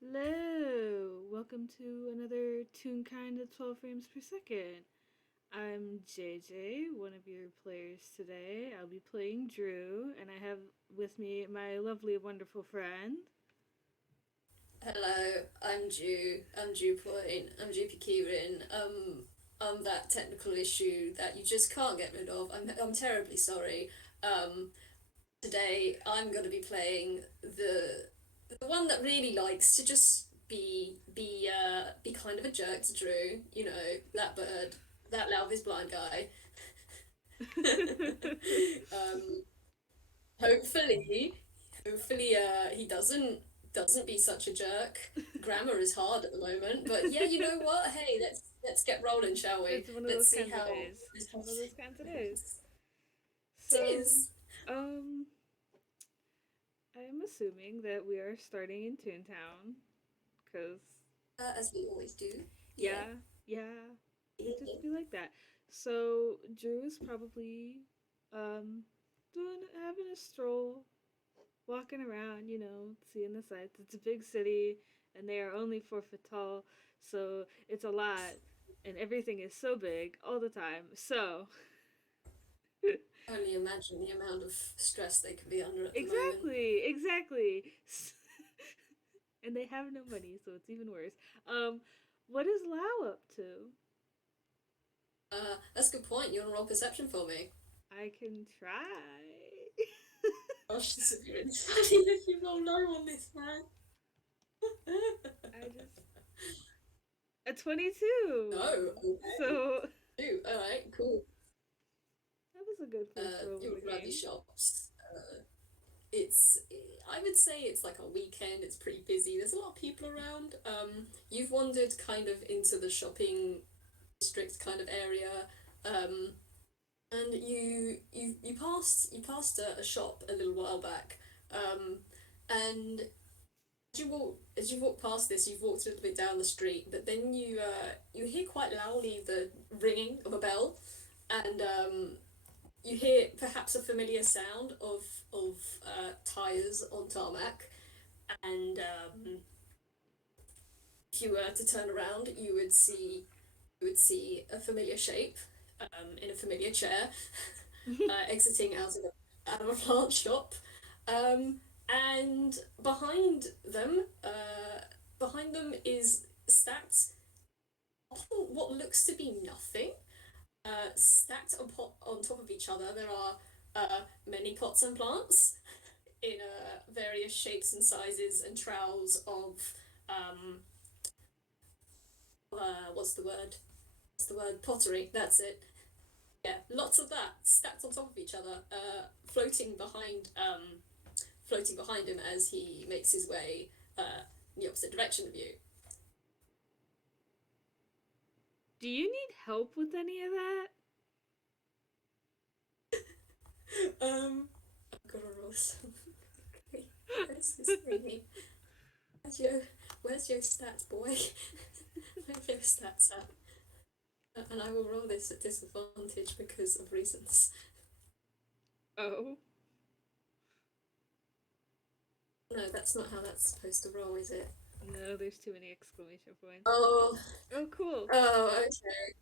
Hello! Welcome to another Toonkind at 12 frames per second. I'm JayJay, one of your players today. I'll be playing Drew, and I have with me my lovely, wonderful friend. Hello, I'm Dew. I'm Dewpoint. I'm Dupe Kieran. I'm that technical issue that you just can't get rid of. I'm terribly sorry. Um, Today I'm going to be playing the one that really likes to just be kind of a jerk to Drew. You know, that bird, that Lao Vis-Blind guy. um, hopefully, hopefully, he doesn't be such a jerk. Grammar is hard at the moment, but yeah, you know what? Hey, let's get rolling, shall we? It's one of Let's those see kinds of how days. this It's one of those kinds of days. it So, is. um, I'm assuming that we are starting in Toontown, because, As we always do. Yeah. yeah, yeah, we Yeah. just be like that. So, Drew is probably, um, having a stroll, walking around, seeing the sights. It's a big city, and they are only 4 foot tall, so it's a lot, and everything is so big all the time. So, Only imagine the amount of stress they could be under at the moment. exactly. And they have no money, so it's even worse. Um, what is Lao up to? That's a good point. You want to roll perception for me? I can try. Gosh, this is really funny that you roll low on this, man. I just a 22. No, okay. So Ooh, all right, cool. that was a good first roll of Your the grubby game. shops. It's I would say it's like a weekend. It's pretty busy. There's a lot of people around. You've wandered kind of into the shopping district kind of area, um, and you passed a shop a little while back, and as you walk past this, you've walked a little bit down the street, but then you hear quite loudly the ringing of a bell, and you hear perhaps a familiar sound of tires on tarmac, and if you were to turn around, you would see a familiar shape in a familiar chair, exiting out of a plant shop, um, and behind them is stacked what looks to be nothing, stacked on top of each other. There are many pots and plants in various shapes and sizes and trowels of what's the word? What's the word? Pottery. That's it. Yeah, lots of that stacked on top of each other, floating behind him as he makes his way in the opposite direction of you. Do you need help with any of that? I've got to roll some. Okay, where's this thingy? Where's your Where's your stats, boy? Where's your stats at? And I will roll this at disadvantage because of reasons. Oh, No, that's not how that's supposed to roll, is it? no, there's too many exclamation points. Oh, Oh, cool. oh, okay.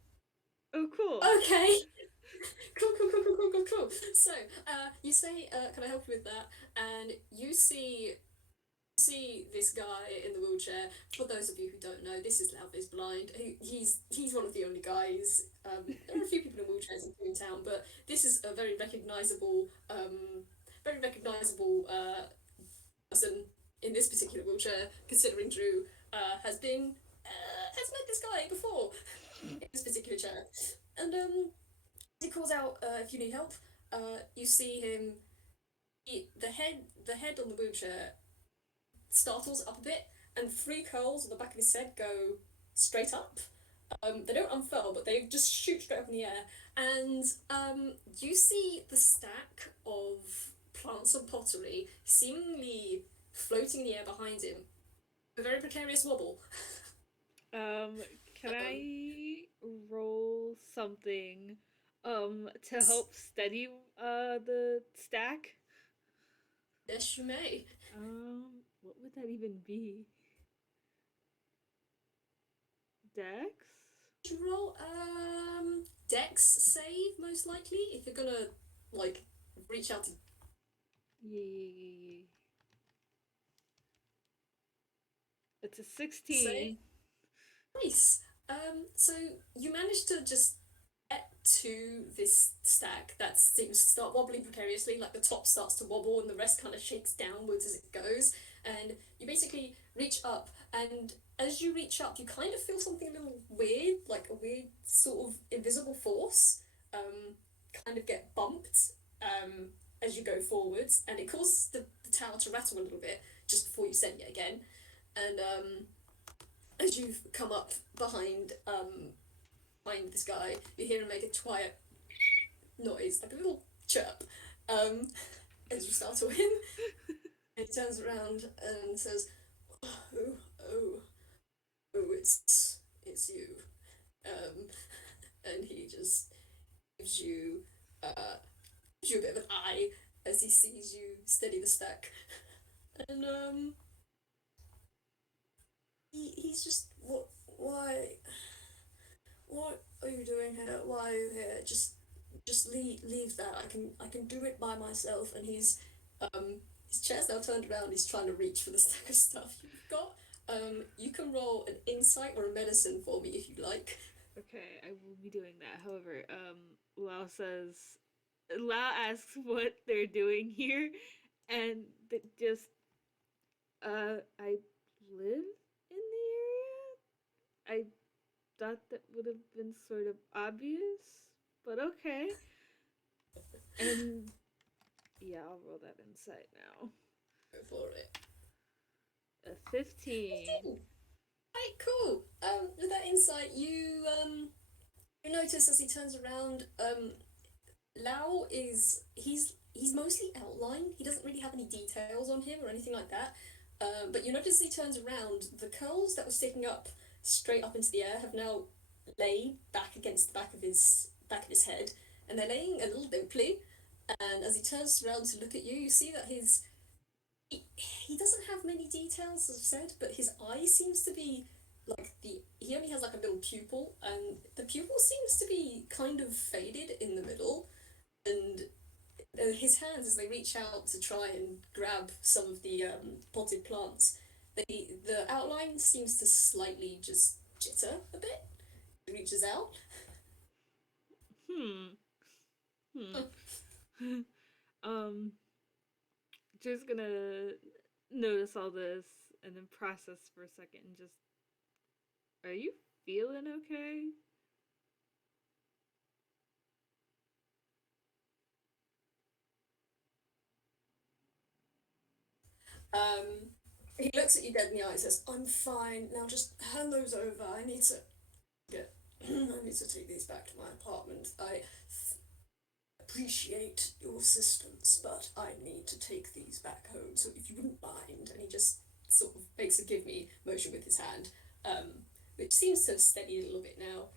Oh, cool. Okay. Cool, cool, cool, cool, cool, cool, cool. So, you say, can I help you with that? And you see this guy in the wheelchair. For those of you who don't know, this is Lao Vis-Blind. He's one of the only guys. There are a few people in wheelchairs in town, but this is a very recognizable person in this particular wheelchair, considering Drew has met this guy before in this particular chair, and he calls out if you need help. You see him. The head on the wheelchair startles up a bit, and three curls on the back of his head go straight up. They don't unfurl, but they just shoot straight up in the air. And you see the stack of plants and pottery seemingly floating in the air behind him. A very precarious wobble. Um, can Um, I roll something to help steady the stack? yes, you may. What would that even be? Dex? Roll Dex save most likely if you're gonna like reach out to Yay. It's a say 16. nice. So you managed to just get to this stack that seems to start wobbling precariously, like the top starts to wobble and the rest kind of shakes downwards as it goes. And you basically reach up, and as you reach up, you kind of feel something a little weird, like a weird sort of invisible force, kind of get bumped as you go forwards, and it causes the tower to rattle a little bit just before you send it again. And as you've come up behind this guy, you hear him make a quiet noise, like a little chirp, um, as you startle him. And he turns around and says, "Oh, oh, oh, it's you." Um, and he just gives you gives you a bit of an eye as he sees you steady the stack. And he's just what are you doing here? Why are you here? Just leave that. I can do it by myself. And his chair's now turned around. He's trying to reach for the stack of stuff you've got. You can roll an insight or a medicine for me if you like. Okay, I will be doing that. However, Lao says, Lao asks what they're doing here, and that just, I live in the area? I thought that would have been sort of obvious, but okay. And yeah, I'll roll that insight now. Go for it. A 15. 15. Right, cool. With that insight, you notice as he turns around, Lao is he's mostly outline. He doesn't really have any details on him or anything like that. But you notice as he turns around, the curls that were sticking up straight up into the air have now laid back against the back of his head, and they're laying a little dimply. And as he turns around to look at you, you see that he doesn't have many details, as I've said, but his eye seems to be like he only has like a little pupil, and the pupil seems to be kind of faded in the middle, and his hands as they reach out to try and grab some of the potted plants, the outline seems to slightly just jitter a bit. It reaches out. Hmm. Hmm. um, just gonna notice all this and then process for a second and just, are you feeling okay? Um, he looks at you dead in the eye and says, "I'm fine. Now just hand those over. I need to get. I need to take these back to my apartment. I appreciate your assistance, but I need to take these back home. So if you wouldn't mind." And he just sort of makes a give me motion with his hand, which seems to have steadied a little bit now.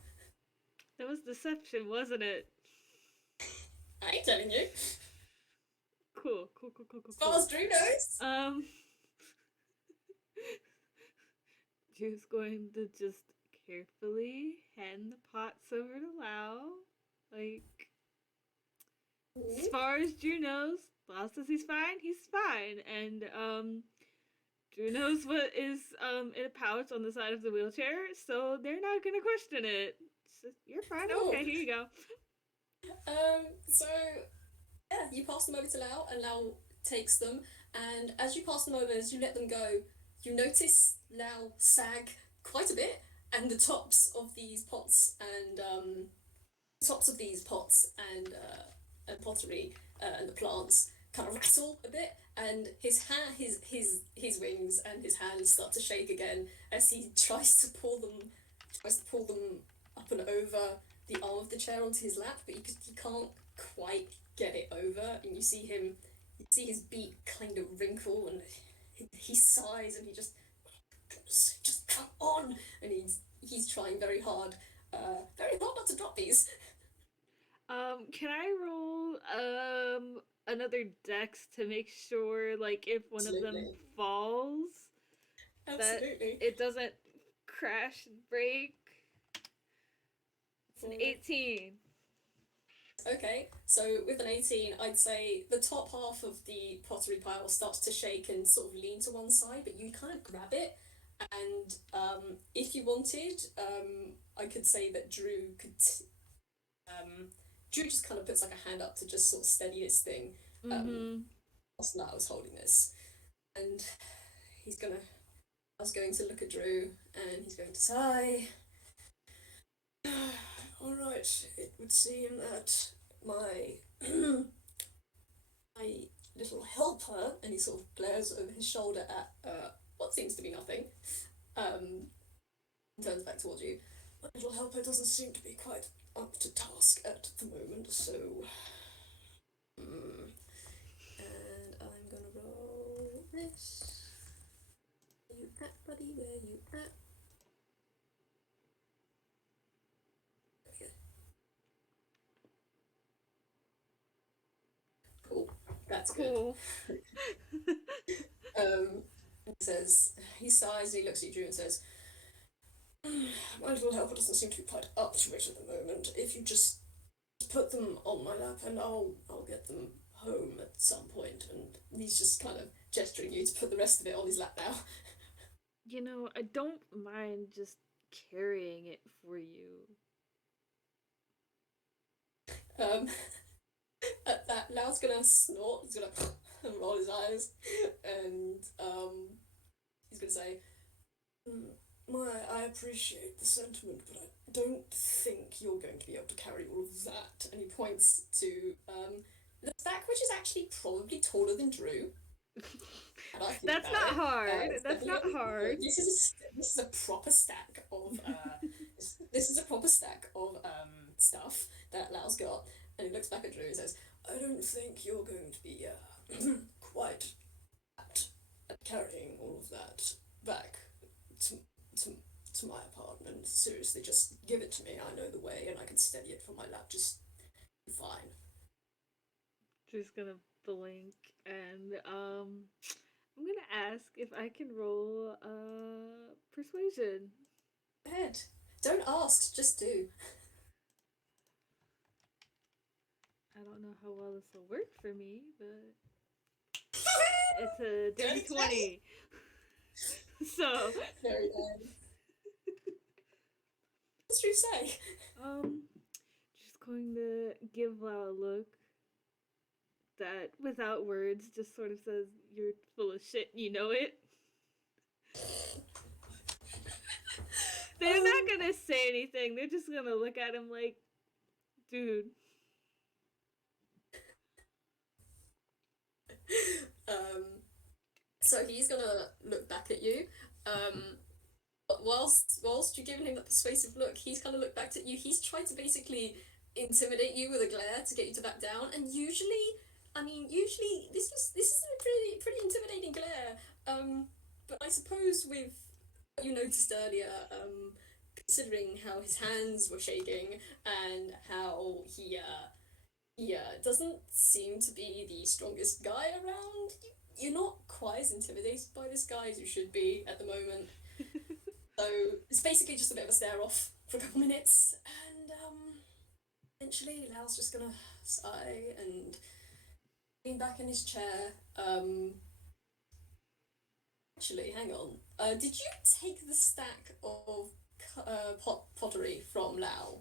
That was deception, wasn't it? I ain't telling you. Cool, cool, cool, cool, cool, As far cool. as Drew knows. Drew's going to just carefully hand the pots over to Lao. Like, as far as Drew knows, Lao says he's fine. And, Drew knows what is, in a pouch on the side of the wheelchair, so they're not gonna question it. You're fine, Cool. okay, here you go. So yeah, you pass them over to Lau, and Lau takes them. And as you pass them over, as you let them go, you notice Lau sag quite a bit, and the tops of these pots and pottery and the plants kind of rattle a bit, and his wings and his hands start to shake again as he tries to pull them up and over the arm of the chair onto his lap, but he can't quite get it over, and you see his beak kind of wrinkle, and he sighs, and he just come on, and he's trying very hard not to drop these. Can I roll another dex to make sure, like, if one of them Absolutely, falls, that absolutely. it doesn't crash and break? It's an 18. Okay, so with an 18, I'd say the top half of the pottery pile starts to shake and sort of lean to one side, but you kind of grab it. And if you wanted, I could say that Drew just kind of puts like a hand up to just sort of steady his thing. Um, Mm-hmm. whilst I was holding this, and he's gonna. I was going to look at Drew, and he's going to sigh. All right, it would seem that my my little helper, and he sort of glares over his shoulder at what seems to be nothing. Um, turns back towards you. My little helper doesn't seem to be quite up to task at the moment, so. And I'm gonna roll this. Where you at, buddy? Where you at? There Cool. That's good. Cool. He says, he sighs and he looks at you and says, my little helper doesn't seem to be quite up to it at the moment. If you just put them on my lap and I'll get them home at some point. And he's just kind of gesturing you to put the rest of it on his lap now. You know, I don't mind just carrying it for you. Um, at that, Lau's gonna snort. He's gonna roll his eyes, and he's gonna say, I appreciate the sentiment, but I don't think you're going to be able to carry all of that." And he points to the stack, which is actually probably taller than Drew. And I think That's about not it. hard. It's That's not definitely hard. this is a proper stack of this is a proper stack of stuff that Lau's got, and he looks back at Drew and says, "I don't think you're going to be quite at carrying all of that back to to to my apartment. Seriously, just give it to me. I know the way, and I can steady it from my lap. Just fine." Just gonna blink and I'm gonna ask if I can roll persuasion. Go ahead. Don't ask, just do. I don't know how well this will work for me, but it's a dirty Dirty 20. So, Very good. What's Drew say? um, just going to give Lau a look that, without words, just sort of says, "You're full of shit, you know it." They're not gonna say anything. They're just gonna look at him like, dude. Um, so he's gonna look back at you. Um, whilst you're giving him that persuasive look, he's kind of looked back at you. He's tried to basically intimidate you with a glare to get you to back down. And usually this is a pretty intimidating glare. But I suppose with what you noticed earlier, considering how his hands were shaking and how he doesn't seem to be the strongest guy around. You're not quite as intimidated by this guy as you should be at the moment. So it's basically just a bit of a stare off for a couple minutes, and eventually Lau's just gonna sigh and lean back in his chair. Actually, hang on. Did you take the stack of pottery from Lau?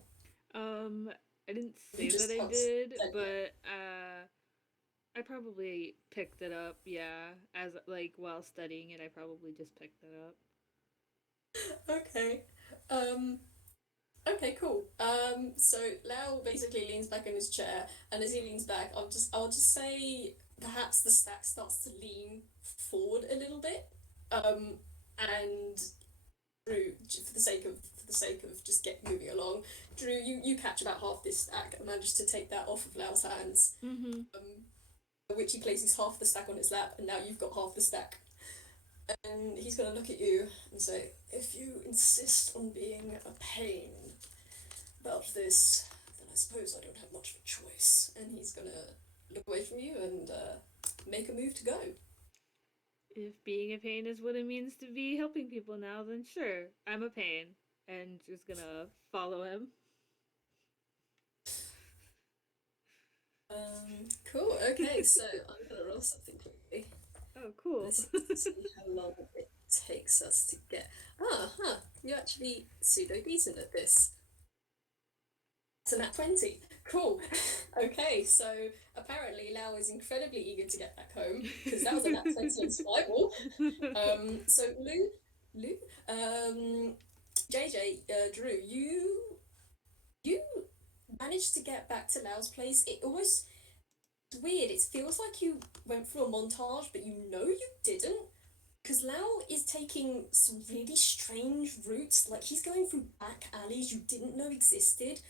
I didn't You say just that I helped did, send it. but I probably picked it up. Yeah, as like while studying it, I probably just picked it up. Okay. Um, okay, cool. So Lau basically leans back in his chair, and as he leans back, I'll just say perhaps the stack starts to lean forward a little bit. And Drew, for the sake of just get moving along, Drew, you catch about half this stack and manage to take that off of Lau's hands. Mm-hmm. Which he places half the stack on his lap, and now you've got half the stack. And he's going to look at you and say, "If you insist on being a pain about this, then I suppose I don't have much of a choice." And he's going to look away from you and make a move to go. If being a pain is what it means to be helping people now, then sure, I'm a pain, and just gonna follow him. Cool. Okay, so I'm gonna roll something quickly. Oh, cool. This is to see how long it takes us to get. Ah, huh. You're actually pseudo decent at this. It's a nat 20. Cool. Okay, so apparently Lau is incredibly eager to get back home because that was a nat 20 in survival. So Lou, JJ, Drew, you managed to get back to Lau's place. It almost it's weird. It feels like you went through a montage, but you know you didn't. Because Lau is taking some really strange routes. Like, he's going through back alleys you didn't know existed,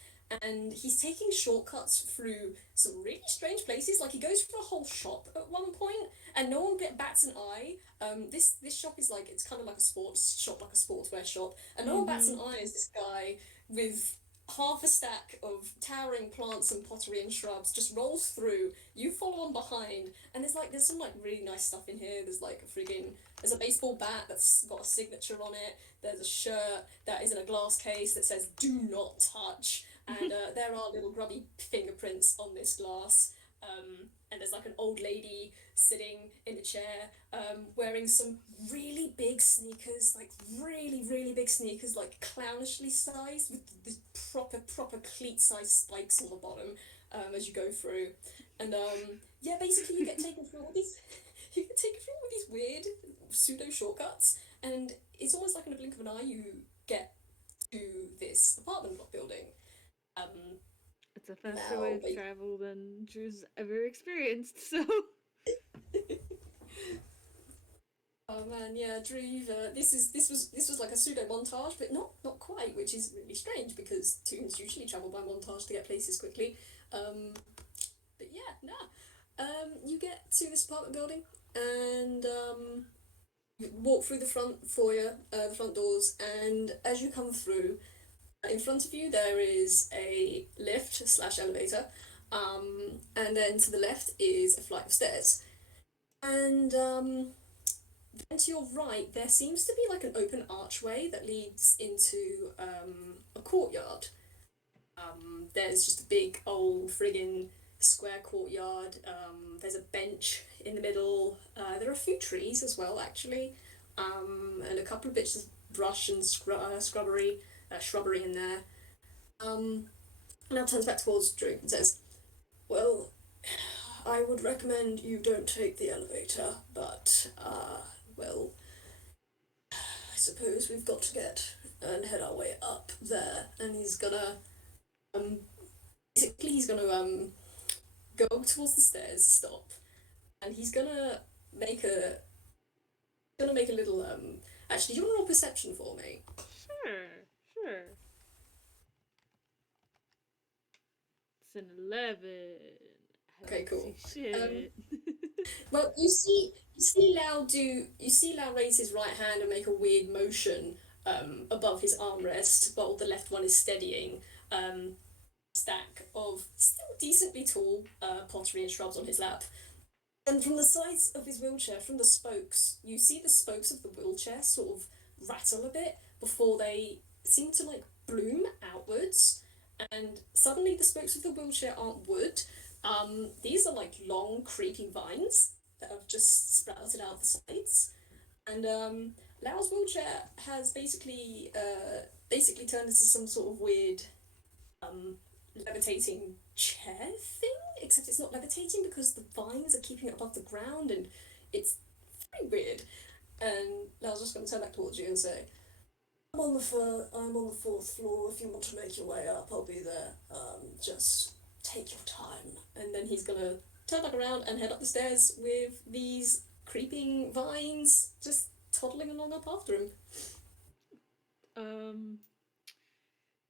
and he's taking shortcuts through some really strange places. Like, he goes through a whole shop at one point, and no one bats an eye. This shop is like, it's kind of like a sports shop, like a sportswear shop, and no one bats Mm-hmm. an eye as this guy with half a stack of towering plants and pottery and shrubs just rolls through. You follow on behind, and there's some like really nice stuff in here. There's a baseball bat that's got a signature on it. There's a shirt that is in a glass case that says "Do not touch," and there are little grubby fingerprints on this glass. And there's like an old lady sitting in a chair, wearing some really big sneakers, like really big sneakers, like clownishly sized with the proper cleat sized spikes on the bottom, as you go through. And yeah, basically you get taken through all these you get taken through all these weird pseudo shortcuts, and it's almost like in a blink of an eye you get to this apartment block building. Um, It's a faster way now, to travel than Drew's ever experienced, so. oh man, yeah, Drew, this was like a pseudo montage, but not quite, which is really strange because toons usually travel by montage to get places quickly. Um, but yeah, nah. You get to this apartment building, and you walk through the front foyer, the front doors, and as you come through, in front of you there is a lift slash elevator, and then to the left is a flight of stairs, and then to your right there seems to be like an open archway that leads into a courtyard. There's just a big old friggin' square courtyard. There's a bench in the middle. There are a few trees as well, actually, and a couple of bits of brush and shrubbery in there. Um, now turns back towards Drew and says, "Well, I would recommend you don't take the elevator, but well, I suppose we've got to get and head our way up there." And um, he's gonna go towards the stairs, stop, and make a make a little Actually, do you want to roll perception for me? Sure, sure. It's an 11. I Okay, don't cool. see Um, shit. well, you see Lau raise his right hand and make a weird motion above his armrest, while the left one is steadying stack of still decently tall pottery and shrubs on his lap. And from the sides of his wheelchair, from the spokes, you see the spokes of the wheelchair sort of rattle a bit before they seem to like bloom outwards. And suddenly the spokes of the wheelchair aren't wood. These are like long, creeping vines that have just sprouted out the sides. And Lau's wheelchair has basically turned into some sort of weird um, levitating chair thing, except it's not levitating because the vines are keeping it above the ground, and it's very weird. And I was just going to turn back towards you and say, I'm on the fourth floor. If you want to make your way up, I'll be there. Just take your time." And then he's gonna turn back around and head up the stairs with these creeping vines just toddling along up after him. um,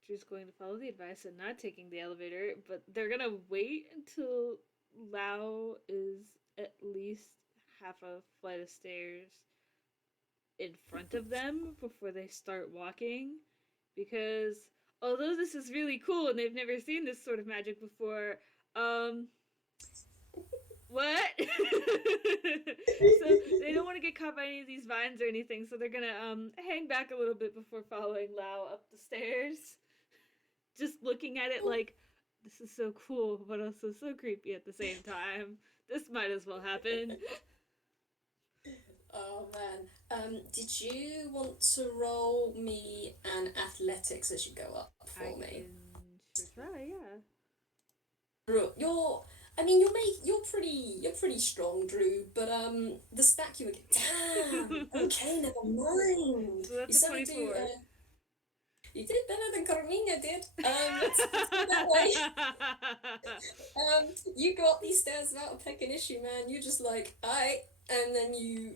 Drew's going to follow the advice and not taking the elevator, but they're gonna wait until Lao is at least half a flight of stairs in front of them before they start walking. Because although this is really cool and they've never seen this sort of magic before, um, what? So they don't want to get caught by any of these vines or anything, so they're gonna hang back a little bit before following Lao up the stairs. Just looking at it like, this is so cool, but also so creepy at the same time. This might as well happen. Oh man. Did you want to roll me an athletics as you go up I for me? can sure try, yeah. You're, you're pretty strong, Drew. But the stack you were damn. Okay, never mind. So You that's a certainly do. 24. You did better than Carmina did. Let's go that way. You go up these stairs without a pecking issue, man. You're just like, I, and then you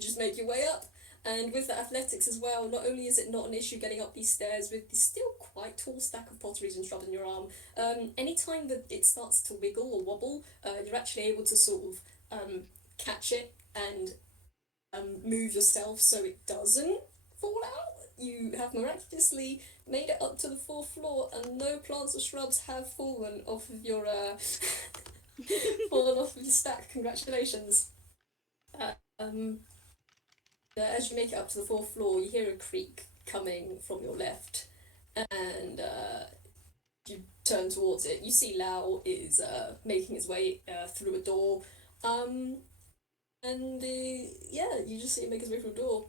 just make your way up. And with the athletics as well, not only is it not an issue getting up these stairs with the still quite tall stack of potteries and shrubs in your arm, anytime that it starts to wiggle or wobble, you're actually able to sort of catch it and move yourself so it doesn't fall out. You have miraculously made it up to the fourth floor, and no plants or shrubs have fallen off of your fallen off of your stack. Congratulations. Uh, um, as you make it up to the fourth floor, you hear a creak coming from your left, and you turn towards it. You see Lao is making his way through a door. Um, and yeah, you just see him make his way through a door.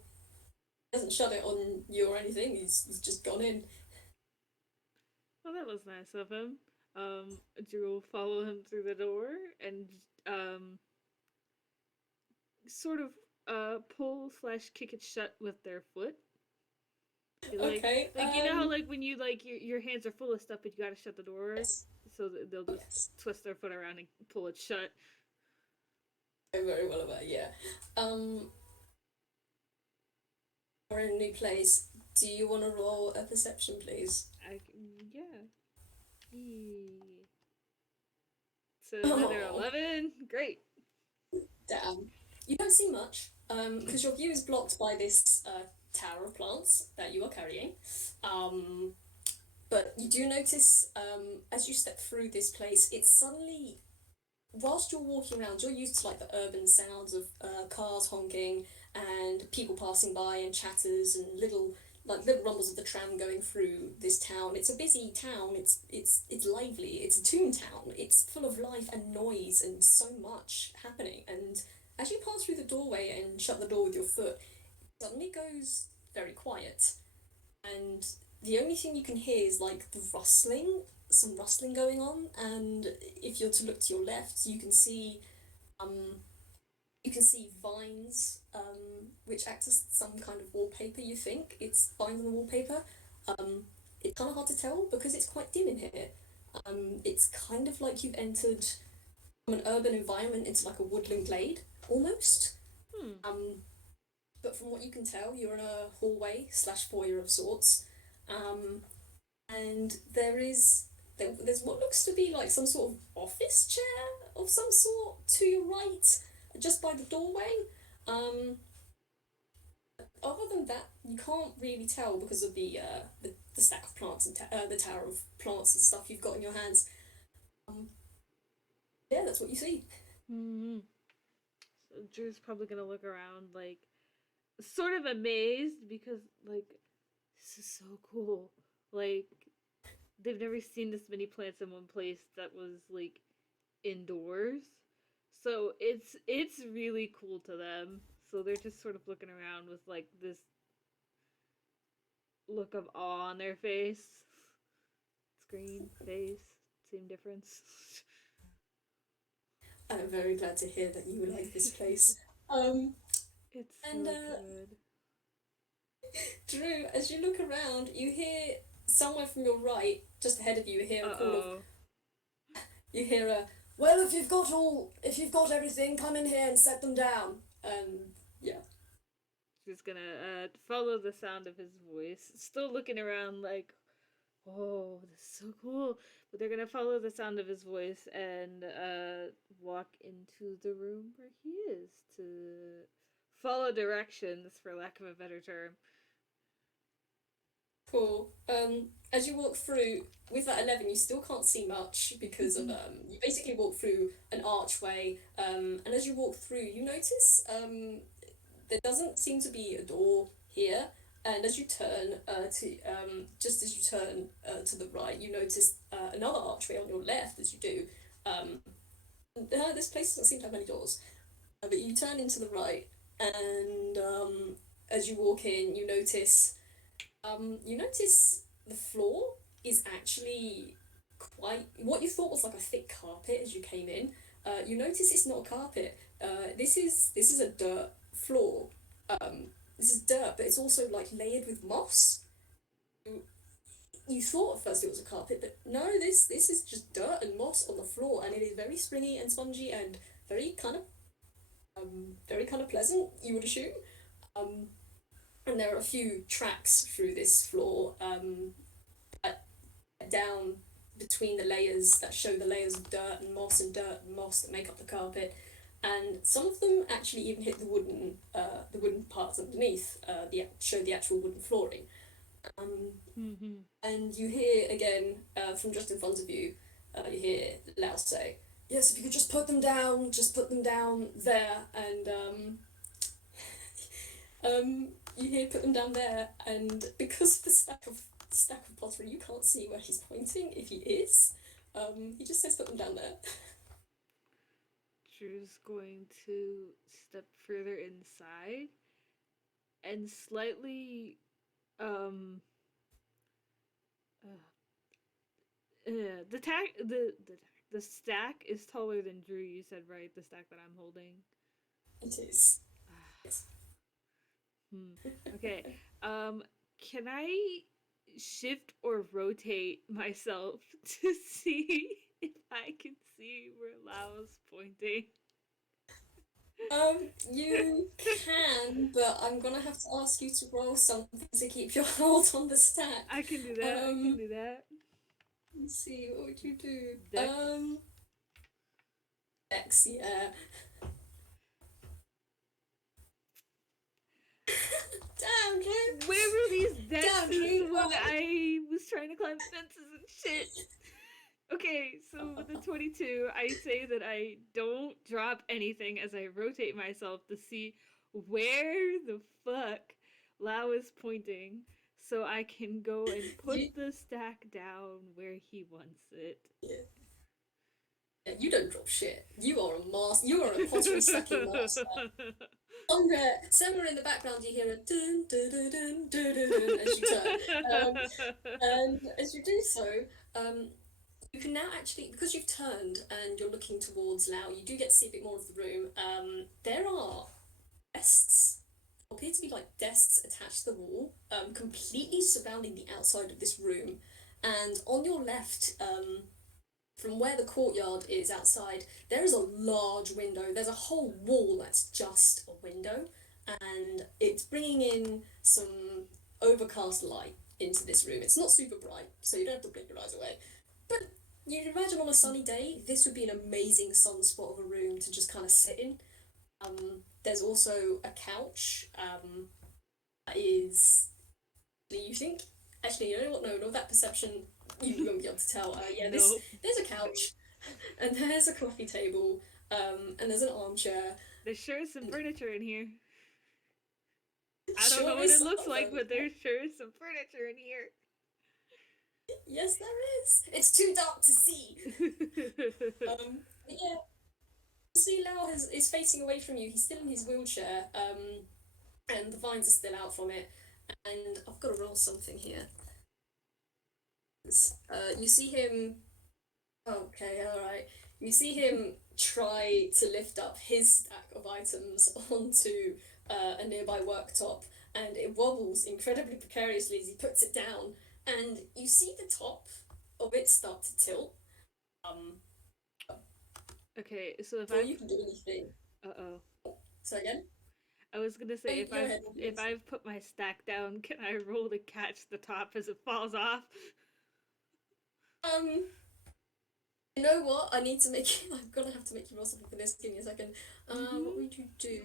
He hasn't shut it on you or anything. He's just gone in. Well, that was nice of him. Drew will follow him through the door and um, sort of pull slash kick it shut with their foot. Okay. Like you know how like when you like your hands are full of stuff, but you gotta shut the door, Yes. so they'll just Yes. twist their foot around and pull it shut. I'm very well aware. Yeah. Um, we're in a new place. Do you want to roll a perception, please? Yeah. So another Oh, 11. Great. damn. You don't see much. Because your view is blocked by this tower of plants that you are carrying. Um, but you do notice as you step through this place, it's suddenly whilst you're walking around, you're used to like the urban sounds of cars honking and people passing by and chatters and little rumbles of the tram going through this town. It's a busy town. It's lively. It's a toon town. It's full of life and noise and so much happening. And as you pass through the doorway and shut the door with your foot, it suddenly goes very quiet. And the only thing you can hear is like the rustling, some rustling going on. And if you're to look to your left, um, you can see vines, which act as some kind of wallpaper. You think it's vines on the wallpaper. Um, it's kind of hard to tell because it's quite dim in here. It's kind of like you've entered from an urban environment into like a woodland glade almost. Hmm. Um, but from what you can tell, you're in a hallway slash foyer of sorts, um, and there's what looks to be like some sort of office chair of some sort to your right, just by the doorway. Um, Other than that, you can't really tell because of the stack of plants and the tower of plants and stuff you've got in your hands. Um, yeah, that's what you see. Hmm. So Drew's probably gonna look around like sort of amazed because like this is so cool. Like they've never seen this many plants in one place that was like indoors. So it's really cool to them. So they're just sort of looking around with like this look of awe on their face. Screen, face, same difference. I'm very glad to hear that you like this place. Um, It's and so good. Drew, as you look around, you hear somewhere from your right, just ahead of you, you hear a Uh call of, oh. you hear a, well, if you've got everything, come in here and set them down. Yeah. Just gonna follow the sound of his voice. Still looking around like, oh, this is so cool. But they're gonna follow the sound of his voice and walk into the room where he is to follow directions, for lack of a better term. Cool. As you walk through with that 11, you still can't see much because of you basically walk through an archway. And as you walk through, you notice there doesn't seem to be a door here, and as you turn just as you turn to the right, you notice another archway on your left. As you do, um, this place doesn't seem to have many doors, but you turn into the right, and as you walk in, you notice the floor is actually quite what you thought was like a thick carpet as you came in. You notice it's not a carpet. This is a dirt floor. Um, this is dirt, but it's also like layered with moss. You thought at first it was a carpet, but no, this is just dirt and moss on the floor, and it is very springy and spongy and very very kind of pleasant. You would assume. Um, and there are a few tracks through this floor down between the layers that show the layers of dirt and moss that make up the carpet, and some of them actually even hit the wooden parts underneath show the actual wooden flooring. Um, Mm-hmm. and you hear again from just in front of you, you hear Lao say, "Yes, if you could just put them down there," and you hear put them down there, and because of the stack of pottery, you can't see where he's pointing if he is. He just says put them down there. Drew's going to step further inside and slightly um uh, the stack is taller than Drew. You said right, the stack that I'm holding. It is. Yes. Okay. Um, can I shift or rotate myself to see if I can see where Lao's pointing? You can, but I'm gonna have to ask you to roll something to keep your hold on the stack. I can do that. I can Um, do that. let's see, what would you do? Dex. X, yeah. Damn, Drew. Where were these Damn, dexes Drew. when I was trying to climb fences and shit? Okay, so with the 22, I say that I don't drop anything as I rotate myself to see where the fuck Lao is pointing so I can go and put You, the stack down where he wants it. yeah. Yeah, you don't drop shit. You are a master. You are a pottery stacking master. Somewhere in the background, you hear a dun dun dun dun dun dun, dun as you turn. And as you do so, um, you can now actually, because you've turned and you're looking towards Lao, you do get to see a bit more of the room. There are desks, appear to be like desks attached to the wall, completely surrounding the outside of this room. And on your left, from where the courtyard is outside, there is a large window. There's a whole wall that's just a window, and it's bringing in some overcast light into this room. It's not super bright, so you don't have to blink your eyes away. But you'd imagine on a sunny day, this would be an amazing sunspot of a room to just kind of sit in. There's also a couch that is. You think? Actually, you know what? No, that perception you won't be able to tell. Yeah, No. there's a couch, and there's a coffee table, and there's an armchair. There sure is some furniture in here. I don't know Sure what is it looks some like, but furniture. there sure is some furniture in here. Yes, there is. It's too dark to see. Yeah. See, Lau is facing away from you. He's still in his wheelchair, and the vines are still out from it. And I've got to roll something here. You see him. Okay, all right. You see him try to lift up his stack of items onto a nearby worktop, and it wobbles incredibly precariously as he puts it down. And you see the top of it start to tilt. Um, Okay, so if before I've you can do anything. uh-oh. So again, I was gonna say go ahead. What were you if gonna say? I've put my stack down, can I roll to catch the top as it falls off? Um, you know what? I need to make. I'm gonna have to make you roll something for this. Give me a second. What Mm-hmm. would you do?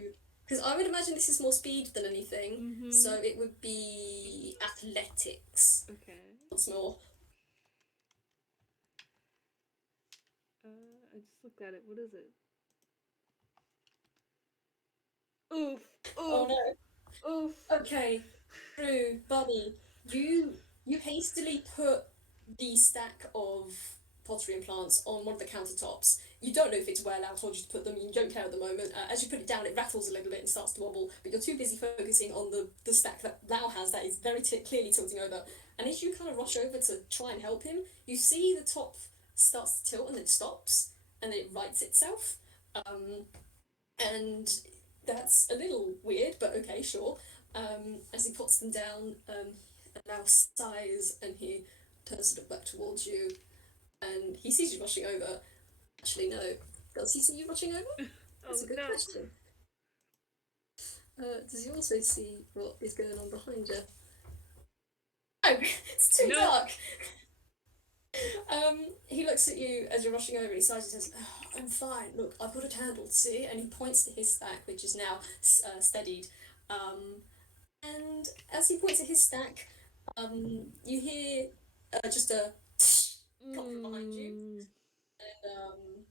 Because I would imagine this is more speed than anything, Mm-hmm. so it would be athletics Okay. once more. I just looked at it. What is it? Oof. Oh Oof. no. Oof. Okay. True, Bunny, you hastily put the stack of pottery and plants on one of the countertops. You don't know if it's where Lau told you to put them. You don't care at the moment. As you put it down, it rattles a little bit and starts to wobble. But you're too busy focusing on the stack that Lau has that is very clearly tilting over. And as you kind of rush over to try and help him, you see the top starts to tilt and then stops and then it rights itself. Um, and that's a little weird, but okay, sure. As he puts them down, and now sighs and he turns to look back towards you and he sees you rushing over. Actually, no. Does he see you rushing over? That's Oh a good no. question. Does he also see what is going on behind you? Oh, it's too Nope. dark. He looks at you as you're rushing over. He sighs and says, "Oh, I'm fine. Look, I've got it handled. See?" And he points to his stack, which is now steadied. And as he points at his stack, you hear just a come from behind you, Mm. and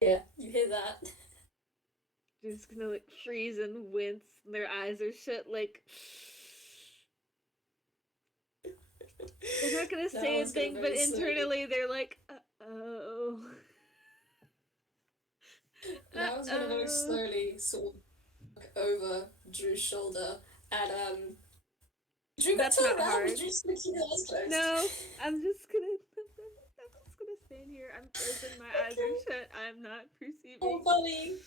yeah, you hear that. They're just gonna like freeze and wince, and their eyes are shut. Like they're not gonna Now say one's gonna anything, but very slowly. internally they're like, oh, Now one's gonna very oh. slowly sort of look over Drew's shoulder, and Drew got That's turned not around. hard. Drew's keeping his eyes closed. No, I'm just gonna. I'm just gonna stand here. I'm frozen. My eyes are Okay. shut. I'm not Oh, perceiving. buddy.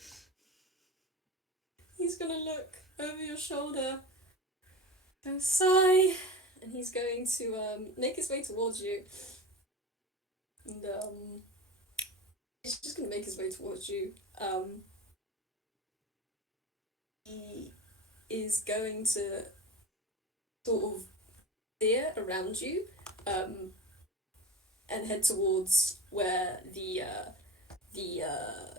He's gonna look over your shoulder, go sigh, and he's going to make his way towards you. And he's just gonna make his way towards you. He is going to sort of veer around you, um, and head towards where the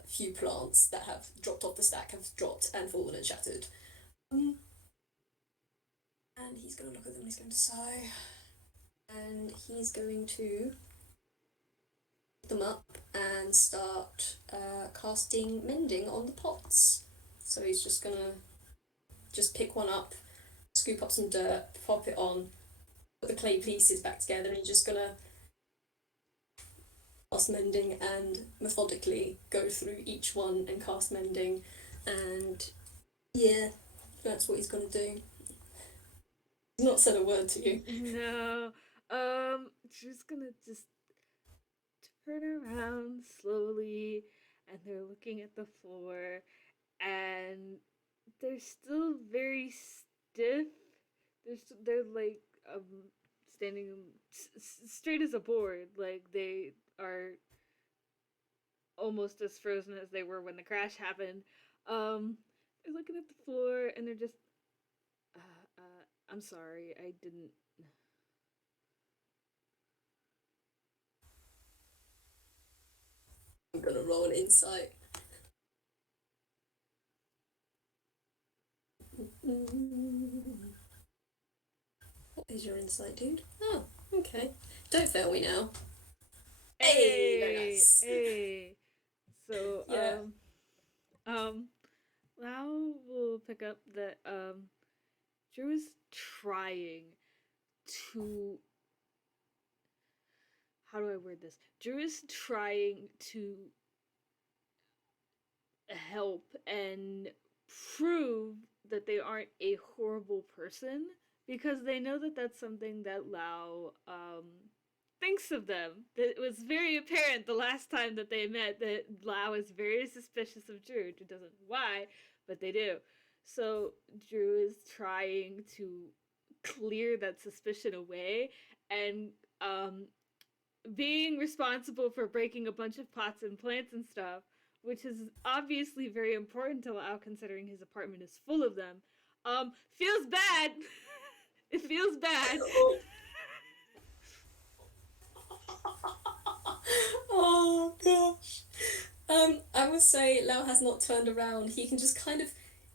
few plants that have dropped off the stack have dropped and fallen and shattered. Um, and he's going to look at them and he's going to sigh. And he's going to pick them up and start casting mending on the pots. So he's just going to just pick one up, scoop up some dirt, pop it on, put the clay pieces back together, and he's just going to cast mending and methodically go through each one and cast mending. And yeah, that's what he's going to do. He's not said a word to you. No. She's gonna just turn around slowly, and they're looking at the floor, and they're still very stiff. They're like standing straight as a board. Like they are almost as frozen as they were when the crash happened. They're looking at the floor and they're just, I'm sorry, I didn't. I'm going to roll an insight. What is your insight, dude? Oh, okay. Don't fail me now. Hey, very Hey, nice. hey. So, Yeah. Lau will pick up that Drew is trying to. How do I word this? Drew is trying to help and prove that they aren't a horrible person because they know that that's something that Lao thinks of them. It was very apparent the last time that they met that Lao is very suspicious of Drew. Drew doesn't know why, but they do. So Drew is trying to clear that suspicion away and being responsible for breaking a bunch of pots and plants and stuff, which is obviously very important to Lau considering his apartment is full of them, feels bad. It feels bad. Oh gosh. I would say Lau has not turned around. He can just kind of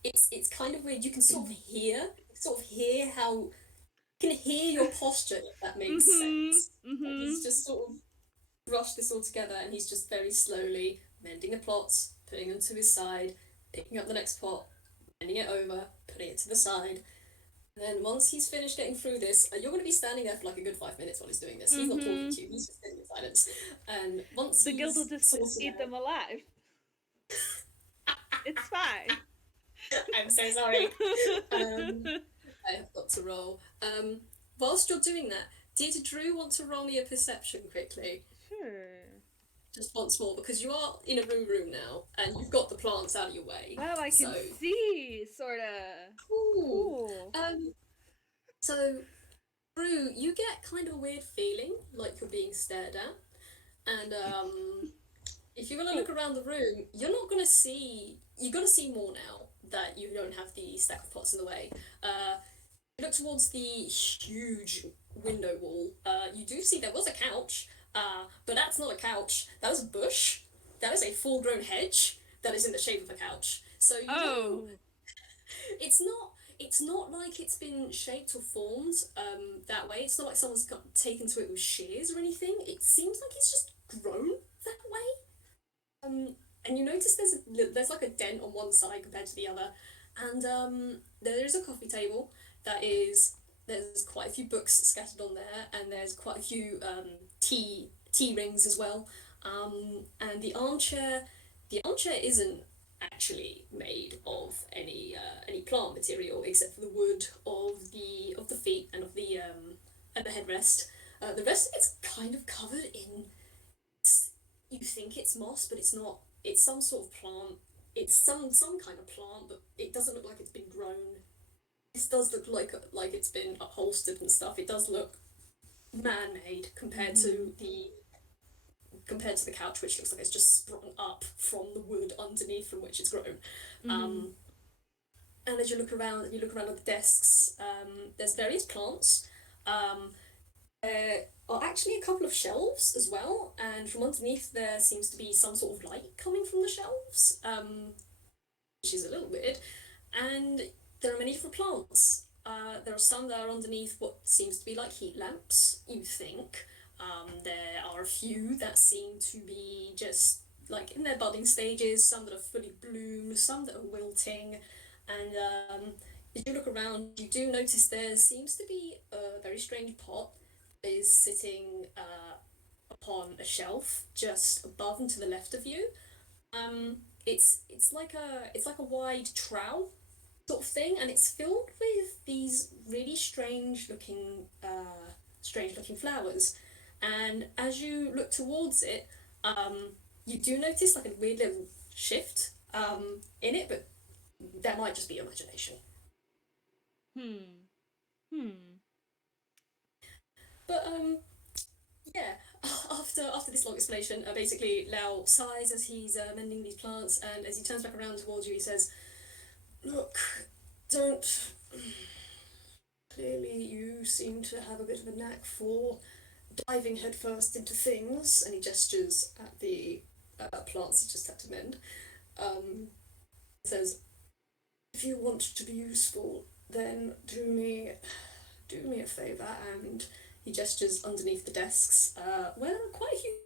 it's kind of weird. You can sort of hear how you can hear your posture if that makes Mm-hmm. sense. And Mm-hmm. he's just sort of brushed this all together and he's just very slowly mending the plots, putting them to his side, picking up the next pot, bending it over, putting it to the side. And then once he's finished getting through this, you're going to be standing there for like a good 5 minutes while he's doing this. He's not talking Mm-hmm. to you, he's just sitting in silence. And once The guild will he's just sorted eat out, them alive. It's fine. I'm so sorry. Um, I have got to roll. Whilst you're doing that, did Drew want to roll me a perception quickly? Sure. Just once more, because you are in a room now, and you've got the plants out of your way. Wow, I So, can see, sorta. cool. Cool. Um, so Drew, you get kind of a weird feeling, like you're being stared at, and if you're gonna look Oh. around the room, you're not gonna see. You're gonna see more now that you don't have the stack of pots in the way. Uh, you look towards the huge window wall. You do see there was a couch, but that's not a couch. That was a bush. That is a full-grown hedge that is in the shape of a couch. So you know Oh. it's not like it's been shaped or formed that way. It's not like someone's got taken to it with shears or anything. It seems like it's just grown that way. And you notice there's like a dent on one side compared to the other, and there is a coffee table that is there's quite a few books scattered on there, and there's quite a few tea rings as well. And the armchair isn't actually made of any plant material except for the wood of the feet and the headrest. The rest of it's kind of covered in you think it's moss, but it's not. It's some sort of plant. It's some kind of plant, but it doesn't look like it's been grown. This does look like it's been upholstered and stuff. It does look man-made Mm-hmm. compared to the couch, which looks like it's just sprung up from the wood underneath from which it's grown. Mm-hmm. Um, and as you look around at the desks. There's various plants. Um, there are actually a couple of shelves as well, and from underneath there seems to be some sort of light coming from the shelves, which is a little weird. And there are many different plants. There are some that are underneath what seems to be like heat lamps, you think. There are a few that seem to be just like in their budding stages, some that are fully bloomed, some that are wilting. And as you look around, you do notice there seems to be a very strange pot that is sitting upon a shelf just above and to the left of you. It's like a wide trowel sort of thing, and it's filled with these really strange looking flowers. And as you look towards it, you do notice like a weird little shift in it, but that might just be imagination. Hmm. Hmm. But yeah, after this long explanation, basically Lao sighs as he's mending these plants, and as he turns back around towards you, he says, "Look, don't. Clearly, you seem to have a bit of a knack for diving headfirst into things." And he gestures at the plants he just had to mend. Um, he says, "If you want to be useful, then do me a favour." And he gestures underneath the desks, where there are quite a few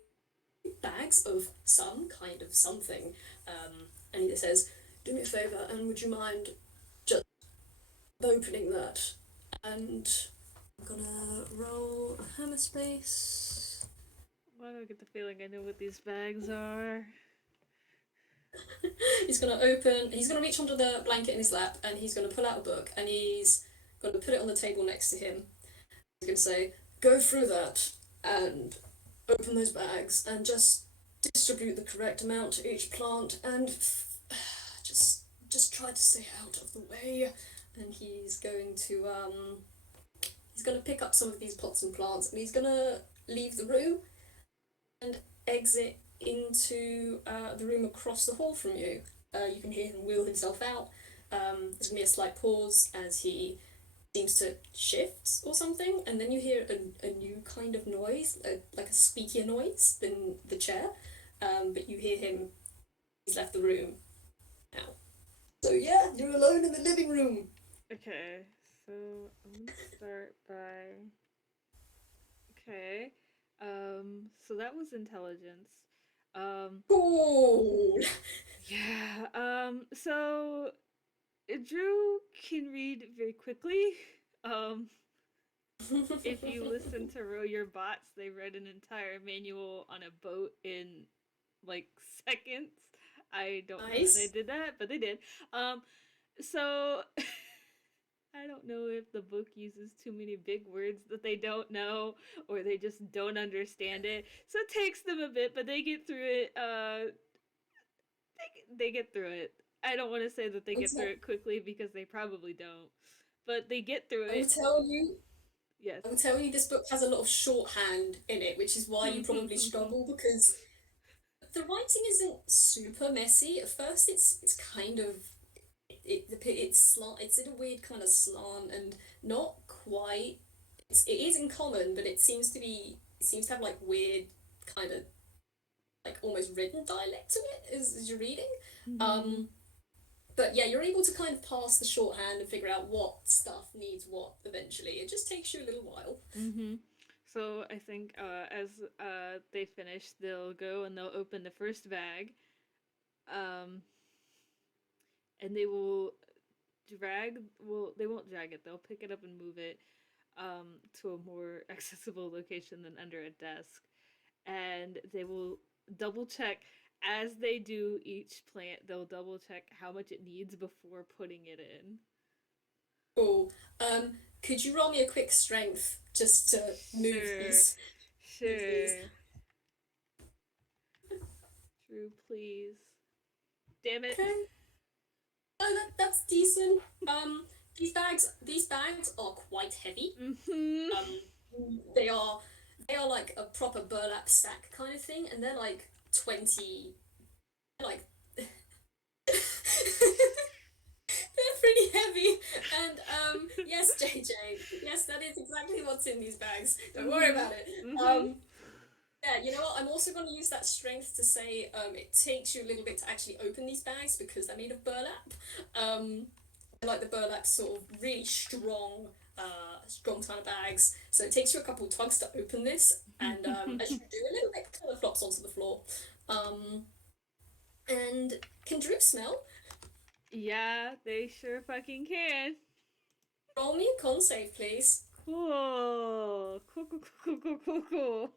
bags of some kind of something. And he says, "Do me a favour, and would you mind just opening that?" And I'm gonna roll a hammer space. Why do I get the feeling I know what these bags are? He's gonna reach under the blanket in his lap, and he's gonna pull out a book, and he's gonna put it on the table next to him. He's gonna say, "Go through that and open those bags and just distribute the correct amount to each plant, and just try to stay out of the way." And he's gonna pick up some of these pots and plants, and he's gonna leave the room and exit into the room across the hall from you. You can hear him wheel himself out. There's gonna be a slight pause as he seems to shift or something, and then you hear a new kind of noise, like a squeakier noise than the chair. But you hear him. He's left the room now. So yeah, you're alone in the living room. Okay, so I'm gonna start by. Okay, so that was intelligence. Um, Cool. yeah. So Drew can read very quickly. Um, if you listen to Row Your Bots, they read an entire manual on a boat in like seconds. I don't know how they Nice. did that, but they did. So I don't know if the book uses too many big words that they don't know or they just don't understand it. So it takes them a bit, but they get through it. They get through it. I don't want to say that they I'm, get through tell- it quickly because they probably don't, but they get through I'm it. tell you, Yes. I'm telling you, this book has a lot of shorthand in it, which is why you probably struggle because the writing isn't super messy. At first, it's kind of it's slant. It's in a weird kind of slant and not quite. It is in common, but it seems to have like weird kind of like almost written dialect to it as you're reading. Mm-hmm. Um, but yeah, you're able to kind of pass the shorthand and figure out what stuff needs what eventually. It just takes you a little while. Mm-hmm. So I think as they finish, they'll go and they'll open the first bag, um, and they will drag. Well, they won't drag it. They'll pick it up and move it to a more accessible location than under a desk, and they will double check as they do each plant. They'll double check how much it needs before putting it in. Cool. Could you roll me a quick strength just to Sure, move these? sure. Drew, please. Damn it. Okay. Oh, that's decent. These bags are quite heavy. Mm-hmm. Um, they are they are like a proper burlap sack kind of thing, and they're like 20, like they're pretty heavy. And yes, JJ, yes, that is exactly what's in these bags. Don't worry Mm-hmm. about it. Mm-hmm. Um, yeah, you know what? I'm also going to use that strength to say it takes you a little bit to actually open these bags because they're made of burlap. Um, like the burlap sort of really strong kind of bags. So it takes you a couple of tugs to open this, and as you do, a little bit kind of flops onto the floor. Um, and can Drew smell? Yeah, they sure fucking can. Roll me a con save, please. Cool. Cool, cool, cool, cool, cool, cool.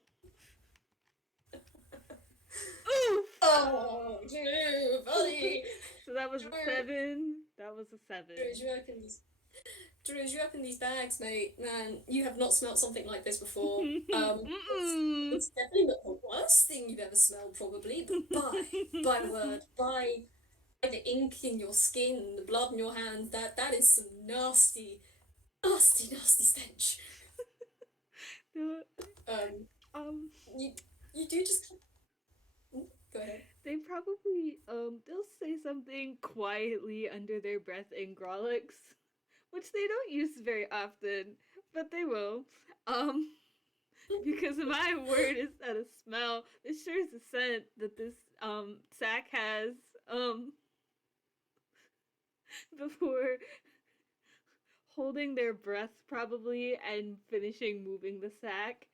Oof! Oh, Drew, buddy. So that was a Drew, 7. That was a Drew, 7. as you open these, Drew, as you open these bags, mate, man, you have not smelt something like this before. Mm-mm. It's definitely not the worst thing you've ever smelled, probably, but by the word, by the ink in your skin, the blood in your hands, that is some nasty, nasty, nasty stench. Um, um, you you do just go ahead. they probably they'll say something quietly under their breath in Grolix, which they don't use very often, but they will. Um, because my word is that a smell. This sure is a scent that this sack has. Um, before holding their breath probably and finishing moving the sack.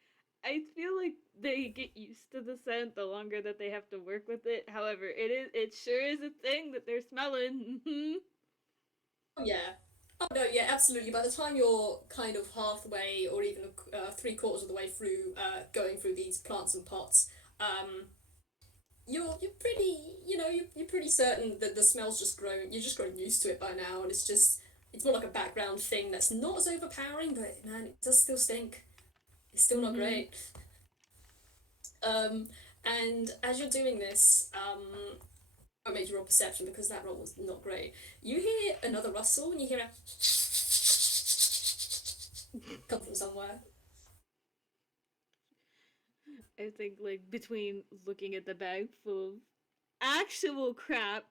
I feel like they get used to the scent the longer that they have to work with it. However, it sure is a thing that they're smelling. Oh yeah. Oh no, yeah, absolutely. By the time you're kind of halfway or even three-quarters of the way through going through these plants and pots, you're pretty you're pretty certain that the smell's just grown you're just grown used to it by now, and it's more like a background thing that's not as overpowering, but man, it does still stink. It's still not Mm-hmm. great. Um, and as you're doing this, I made you roll perception because that roll was not great. You hear another rustle and you hear a come from somewhere. I think like between looking at the bag full of actual crap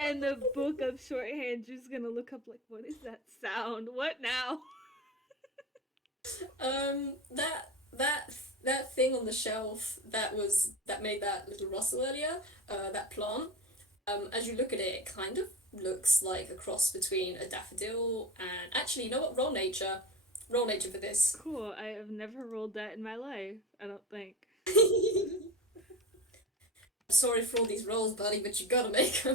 and the book of shorthand, just gonna look up like, what is that sound? What now? That thing on the shelf that made that little rustle earlier, that plant. As you look at it, it kind of looks like a cross between a daffodil and actually, you know what? Roll nature for this. Cool. I have never rolled that in my life. I don't think. Sorry for all these rolls, buddy, but you gotta make them.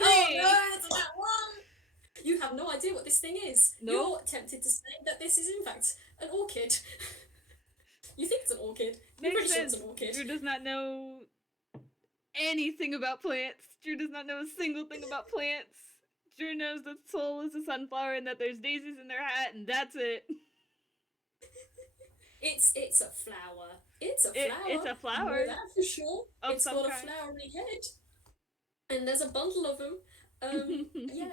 Oh no, Three. it's that one! You have no idea what this thing is. Nope. You're tempted to say that this is in fact an orchid. You think it's an orchid. You're Makes pretty sure it's sense. an orchid. Drew does not know anything about plants. Drew does not know a single thing about plants. Drew knows that Soul is a sunflower and that there's daisies in their hat, and that's it. It's a flower. It's a It's flower. a You know flower that for sure. of It's some got a kind. flowery head, and there's a bundle of them. Yeah,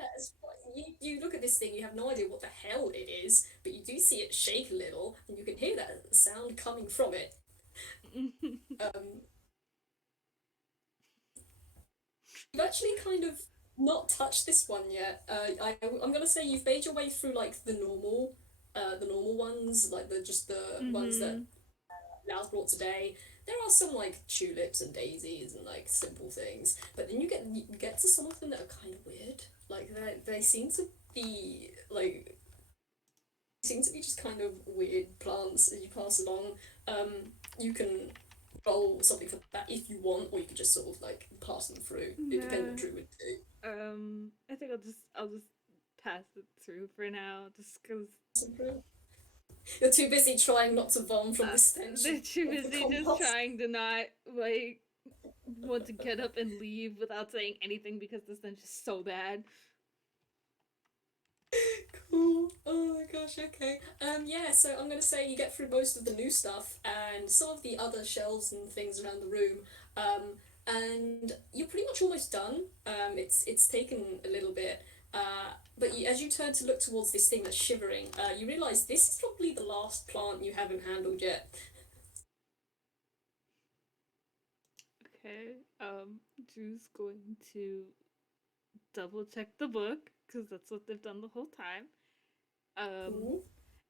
you look at this thing, you have no idea what the hell it is, but you do see it shake a little, and you can hear that sound coming from it. Um, you've actually kind of not touched this one yet. I'm gonna say you've made your way through like the normal ones, like the just the ones that Mm-hmm. Lao's brought today. There are some like tulips and daisies and like simple things, but then you get to some of them that are kind of weird. Like they seem to be like seem to be just kind of weird plants as you pass along. You can roll something for that if you want, or you could just sort of like pass them through. It depends what Nah. Drew would do. I think I'll just pass it through for now, just because You're too busy trying not to vom from the stench they're too of the busy just compost. trying to not like want to get up and leave without saying anything because the stench is so bad. Cool. Oh my gosh, okay. Yeah, so I'm gonna say you get through most of the new stuff and some of the other shelves and things around the room. And you're pretty much almost done. It's taken a little bit. But as you turn to look towards this thing that's shivering, you realise this is probably the last plant you haven't handled yet. Okay. Drew's going to double check the book because that's what they've done the whole time. Um, Cool.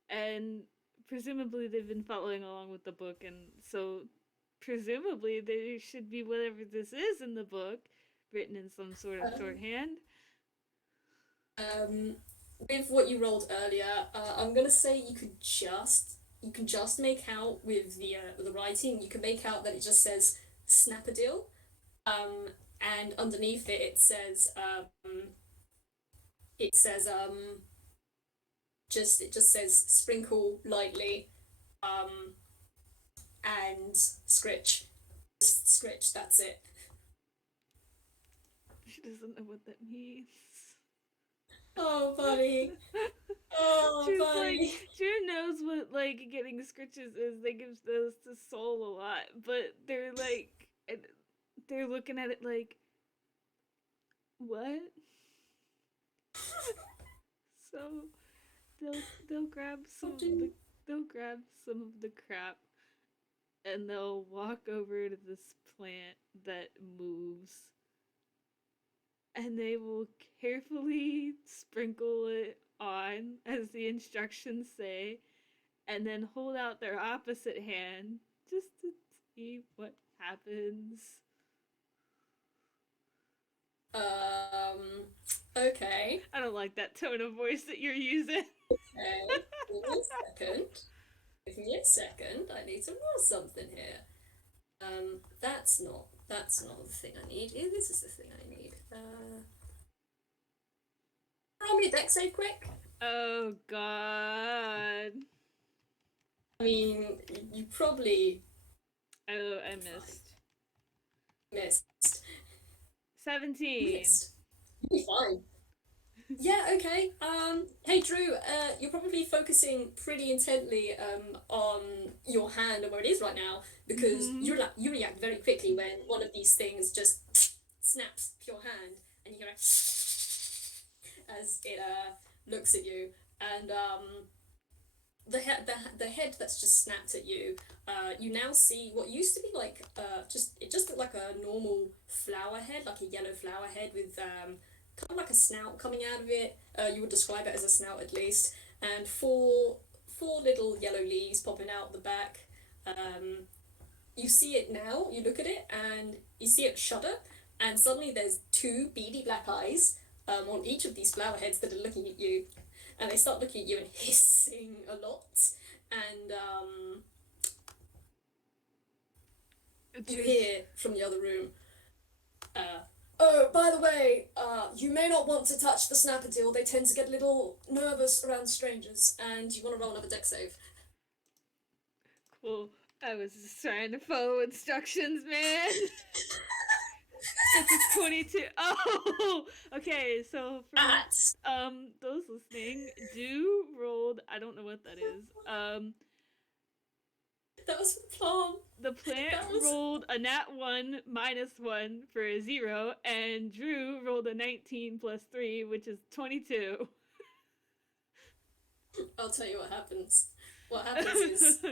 and presumably they've been following along with the book, and so presumably there should be whatever this is in the book written in some sort of Um, shorthand. um, with what you rolled earlier, I'm gonna say you can just make out with the writing. You can make out that it just says Snappadil, um, and underneath it says it just says sprinkle lightly, um, and scritch, just scritch. That's it. She doesn't know what that means. Oh, buddy. Oh, She's like, buddy. Drew knows what like getting scritches is. They give those to Soul a lot, but they're looking at it like, what? So they'll grab some Oh, of the dude. they'll grab some of the crap and they'll walk over to this plant that moves and they will carefully sprinkle it on as the instructions say and then hold out their opposite hand just to see what happens. Um. Okay. I don't like that tone of voice that you're using. Okay. Give me a second. Give me a second. I need to roll something here. That's not the thing I need. This is the thing I need. Roll me a deck save quick. Oh god. I mean, you probably Oh, I fine. missed. Missed. 17. Missed. You'll be fine. Yeah, okay. Hey Drew, you're probably focusing pretty intently on your hand and where it is right now because Mm-hmm. you react very quickly when one of these things just snaps your hand and you hear it as it looks at you and the head that's just snapped at you, you now see what used to be like it just looked like a normal flower head, like a yellow flower head with kind of like a snout coming out of it. You would describe it as a snout at least, and four little yellow leaves popping out the back. Um, you see it now. You look at it and you see it shudder, and suddenly there's two beady black eyes on each of these flower heads that are looking at you, and they start looking at you and hissing a lot. And you Drew's hear from the other room, Oh, by the way, you may not want to touch the snapperdeal. They tend to get a little nervous around strangers, and you want to roll another deck save. Cool. I was just trying to follow instructions, man. That's a 22. Oh, okay. So for At those listening, do rolled. I don't know what that is. that was the plan. The plant That was. rolled a nat 1 minus 1 for a 0, and Drew rolled a 19 plus 3, which is 22. I'll tell you what happens. What happens is,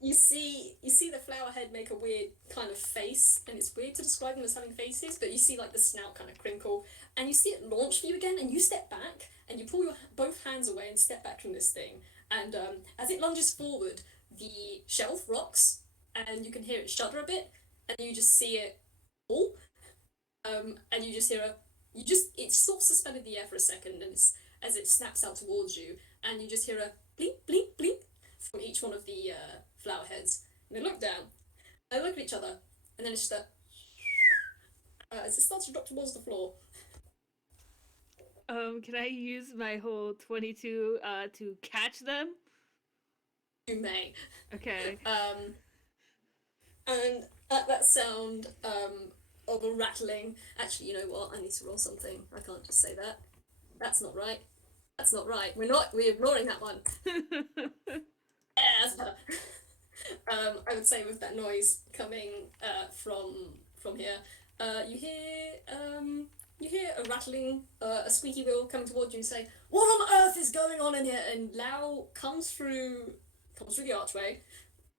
you see the flower head make a weird kind of face, and it's weird to describe them as having faces, but you see like the snout kind of crinkle, and you see it launch for you again, and you step back, and you pull your both hands away and step back from this thing, and as it lunges forward, the shelf rocks, and you can hear it shudder a bit, and you just see it fall, and you just hear a, you just it's sort of suspended in the air for a second, and it's as it snaps out towards you, and you just hear a blink, blink, blink from each one of the flower heads. And they look down, they look at each other, and then it's just as it starts to drop towards the floor. Can I use my whole 22 to catch them? You may. Okay. And at that sound of a rattling, actually, you know what? I need to roll something. I can't just say that. That's not right. That's not right. We're ignoring that one. Yeah, that's better. I would say with that noise coming from here, you hear a rattling, a squeaky wheel coming towards you, and say, "What on earth is going on in here?" And Lao comes through the archway,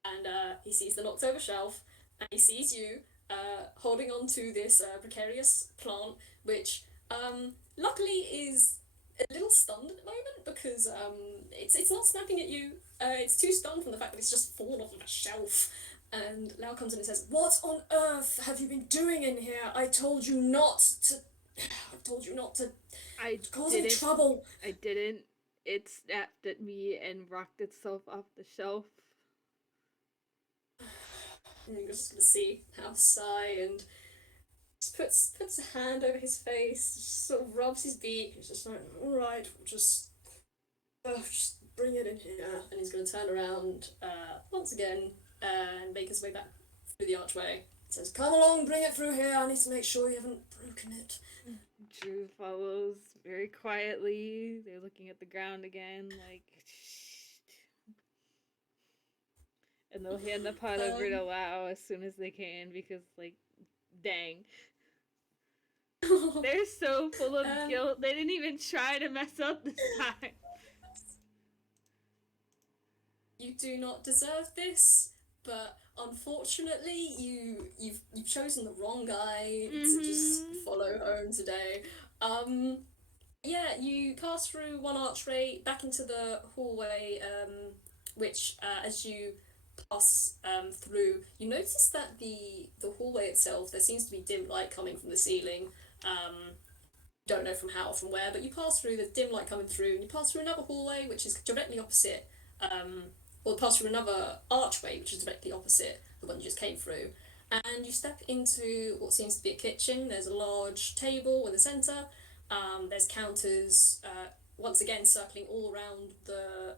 and he sees the knocked over shelf, and he sees you holding on to this precarious plant, which luckily is a little stunned at the moment because it's not snapping at you. It's too stunned from the fact that it's just fallen off of a shelf. And Lau comes in and says, "What on earth have you been doing in here? I told you not to. I told you not to I cause any didn't. trouble." I didn't. It snapped at me and rocked itself off the shelf. And you're just gonna see Hal sigh and just puts a hand over his face, just sort of rubs his beak. He's just like, "All right, we'll just bring it in here." And he's gonna turn around once again and make his way back through the archway. He says, "Come along, bring it through here. I need to make sure you haven't broken it." Drew follows very quietly. They're looking at the ground again, like. And they'll hand the pot over to Lao as soon as they can because, like, dang. They're so full of guilt. They didn't even try to mess up this time. You do not deserve this, but unfortunately, you've chosen the wrong guy to just follow home today. Yeah, you pass through one archway back into the hallway, which as you pass through, you notice that the hallway itself, there seems to be dim light coming from the ceiling. Don't know from how or from where, but you pass through, there's dim light coming through, and you pass through another hallway which is directly opposite, or pass through another archway which is directly opposite the one you just came through. And you step into what seems to be a kitchen. There's a large table in the centre. There's counters, once again circling all around the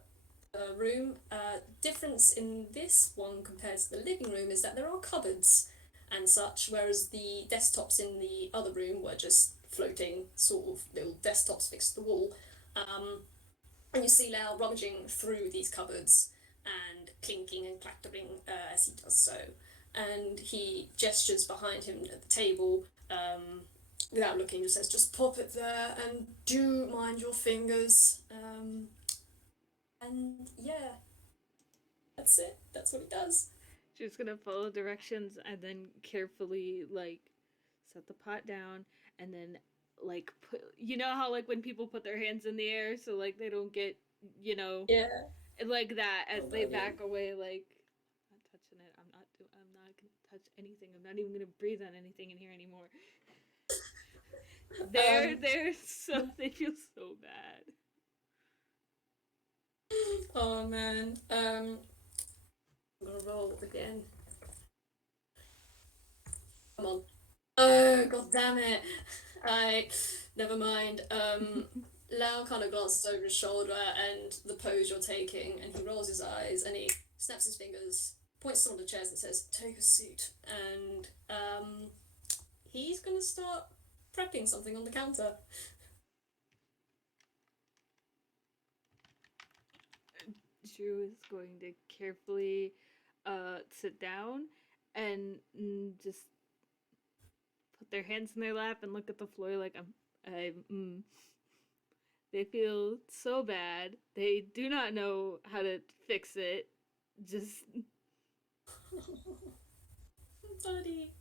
room. Difference in this one compared to the living room is that there are cupboards and such, whereas the desktops in the other room were just floating sort of little desktops fixed to the wall. And you see Lau rummaging through these cupboards and clinking and clattering as he does so. And he gestures behind him at the table, without looking, just says, "Just pop it there and do mind your fingers." And yeah, that's it. That's what he does. She's gonna follow directions and then carefully, like, set the pot down and then, like, put. You know how, like, when people put their hands in the air so, like, they don't get, you know, Yeah. like that as they Yeah. back away, like, I'm not touching it. I'm not gonna touch anything. I'm not even gonna breathe on anything in here anymore. They're so they feel so bad. Oh man. I'm gonna roll again. Come on. Oh, god damn it. I never mind. Lao kind of glances over his shoulder and the pose you're taking, and he rolls his eyes and he snaps his fingers, points to one of the chairs and says, "Take a seat." And he's gonna start prepping something on the counter. Drew is going to carefully sit down and just put their hands in their lap and look at the floor like they feel so bad. They do not know how to fix it. Just Buddy.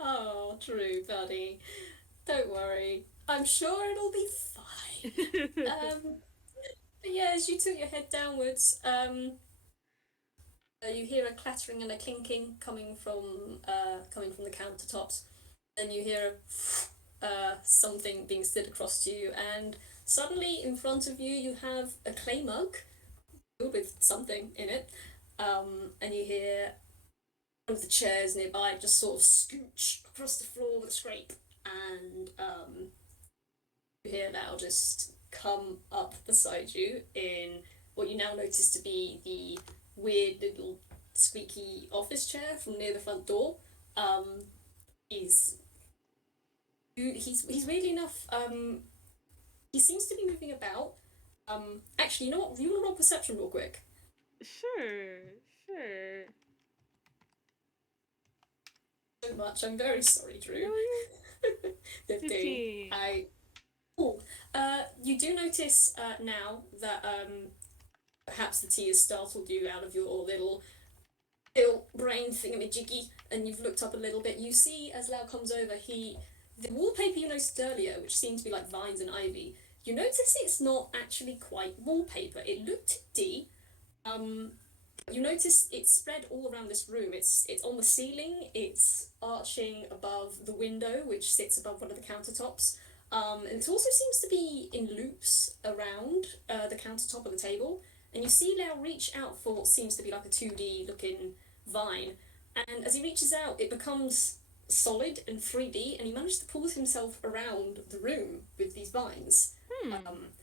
Oh, true, buddy. Don't worry. I'm sure it'll be fine. But yeah, as you tilt your head downwards, you hear a clattering and a clinking coming from the countertops. Then you hear something being slid across to you, and suddenly in front of you, you have a clay mug filled with something in it. And you hear one of the chairs nearby just sort of scooch across the floor with a scrape, and you hear now just come up beside you in what you now notice to be the weird little squeaky office chair from near the front door. Um, he's he's weirdly enough. He seems to be moving about. Actually, you know what? You want to roll perception real quick? sure, sure. So much. I'm very sorry, Drew. No, 15. 15. Oh, you do notice now that perhaps the tea has startled you out of your little brain thingamajiggy, and you've looked up a little bit. You see, as Lau comes over, the wallpaper you noticed earlier, which seemed to be like vines and ivy, you notice it's not actually quite wallpaper. It looked D. Um, you notice it's spread all around this room. It's on the ceiling. It's arching above the window, which sits above one of the countertops. And it also seems to be in loops around the countertop of the table. And you see Lau reach out for what seems to be like a 2D looking vine. And as he reaches out, it becomes solid and 3D, and he manages to pull himself around the room with these vines. Hmm.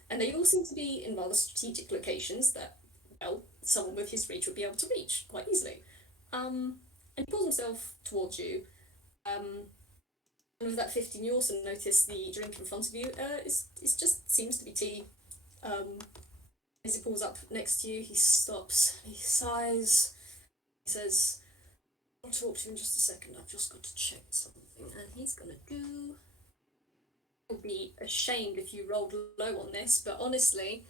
And they all seem to be in rather strategic locations that, well, someone with his reach would be able to reach quite easily. And he pulls himself towards you. Um, and with that 15, you also notice the drink in front of you is just seems to be tea. Um, as he pulls up next to you, he stops, he sighs, he says, "I'll talk to you in just a second. I've just got to check something." And he's gonna do. I'll be ashamed if you rolled low on this, but honestly,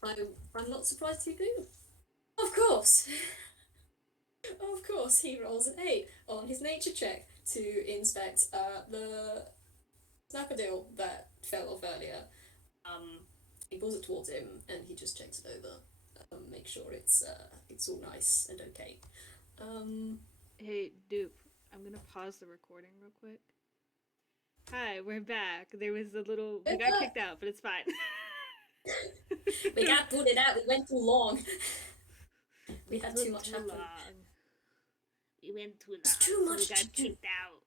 I'm not surprised you do. Of course, of course, he rolls an 8 on his nature check to inspect the snapperdale that fell off earlier. Um, he pulls it towards him and he just checks it over, make sure it's all nice and okay. Um, Hey, Dupe, I'm gonna pause the recording real quick. Hi, we're back. There was a little. We got kicked out, but it's fine. we got booted out. We went too long. We had too much happen. Long. We went too long. It's too much So we got to do. kicked out.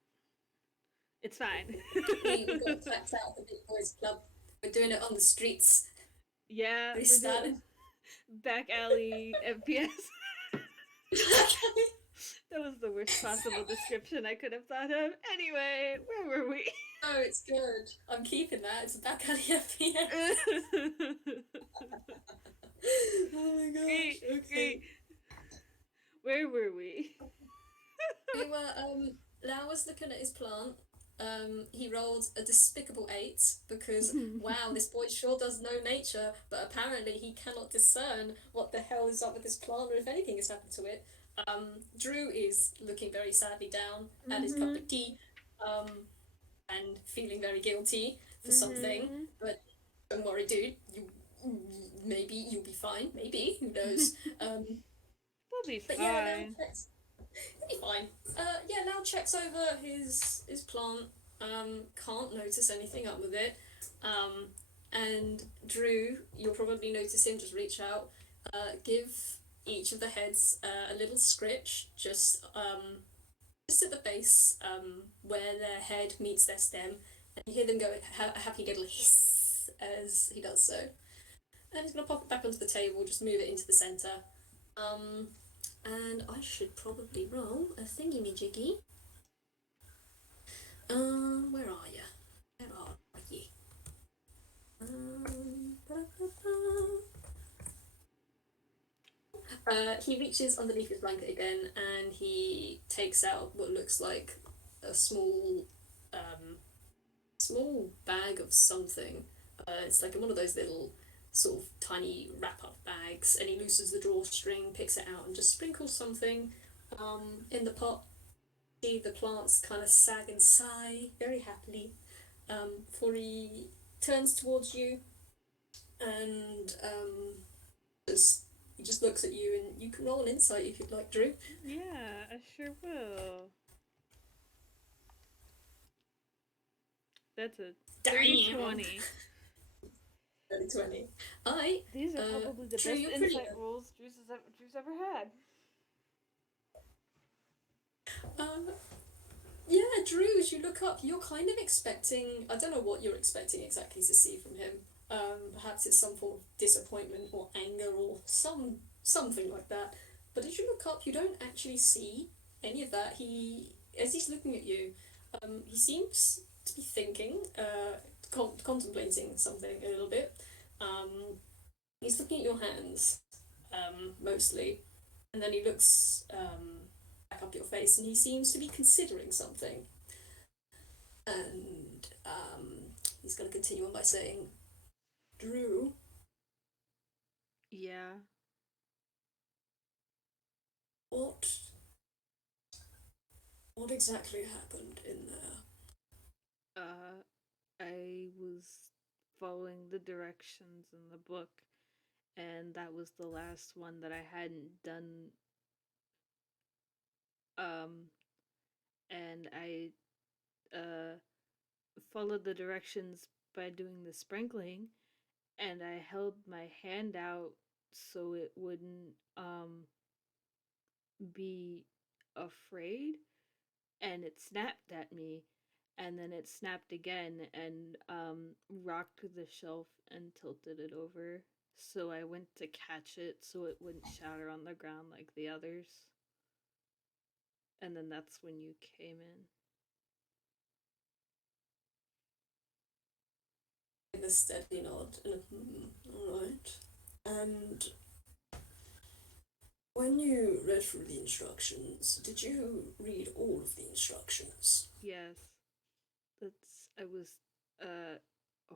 It's fine. We got kicked out of the Big Boys Club. We're doing it on the streets. Yeah, We we're started. doing back alley FPS. That was the worst possible description I could have thought of. Anyway, where were we? Oh, it's good. I'm keeping that. It's a back alley FPS. Oh my gosh. Great, Okay. great. Where were we? We were Lau was looking at his plant. He rolled a despicable 8 because wow, this boy sure does know nature, but apparently he cannot discern what the hell is up with this plant or if anything has happened to it. Drew is looking very sadly down at his cup of tea, and feeling very guilty for something. But don't worry, dude. Maybe you'll be fine. Maybe, who knows? We'll be But yeah, Lau fine. checks. He'll be fine. Yeah, Lau checks over his plant. Can't notice anything up with it. And Drew, you'll probably notice him just reach out, give each of the heads a little scritch, just just at the base, where their head meets their stem, and you hear them go a happy little hiss as he does so. And he's gonna pop it back onto the table, just move it into the center. Um, and I should probably roll a thingy me jiggy. Where are you? Where are you? He reaches underneath his blanket again and he takes out what looks like a small bag of something. It's like one of those little sort of tiny wrap up bags, and he loosens the drawstring, picks it out, and just sprinkles something in the pot. See the plants kind of sag and sigh very happily before he turns towards you and just he just looks at you, and you can roll an insight if you'd like, Drew. Yeah, I sure will. That's a dirty Damn. 20. 2020. I These are probably the Drew, best you're pretty. insight rolls Drew's ever had. Uh, yeah, Drew, as you look up, you're kind of expecting. I don't know what you're expecting exactly to see from him. Perhaps it's some form of disappointment or anger or something like that. But as you look up, you don't actually see any of that. As he's looking at you, he seems to be thinking, contemplating something a little bit. Um, he's looking at your hands, mostly, and then he looks back up your face, and he seems to be considering something. And he's going to continue on by saying, "Drew, Yeah. what what exactly happened in there?" I was following the directions in the book, and that was the last one that I hadn't done. Um, and I uh followed the directions by doing the sprinkling, and I held my hand out so it wouldn't be afraid, and it snapped at me, and then it snapped again and rocked the shelf and tilted it over. So I went to catch it so it wouldn't shatter on the ground like the others. And then that's when you came in. In a steady nod, and all right. And when you read through the instructions, did you read all of the instructions? Yes, that's I was uh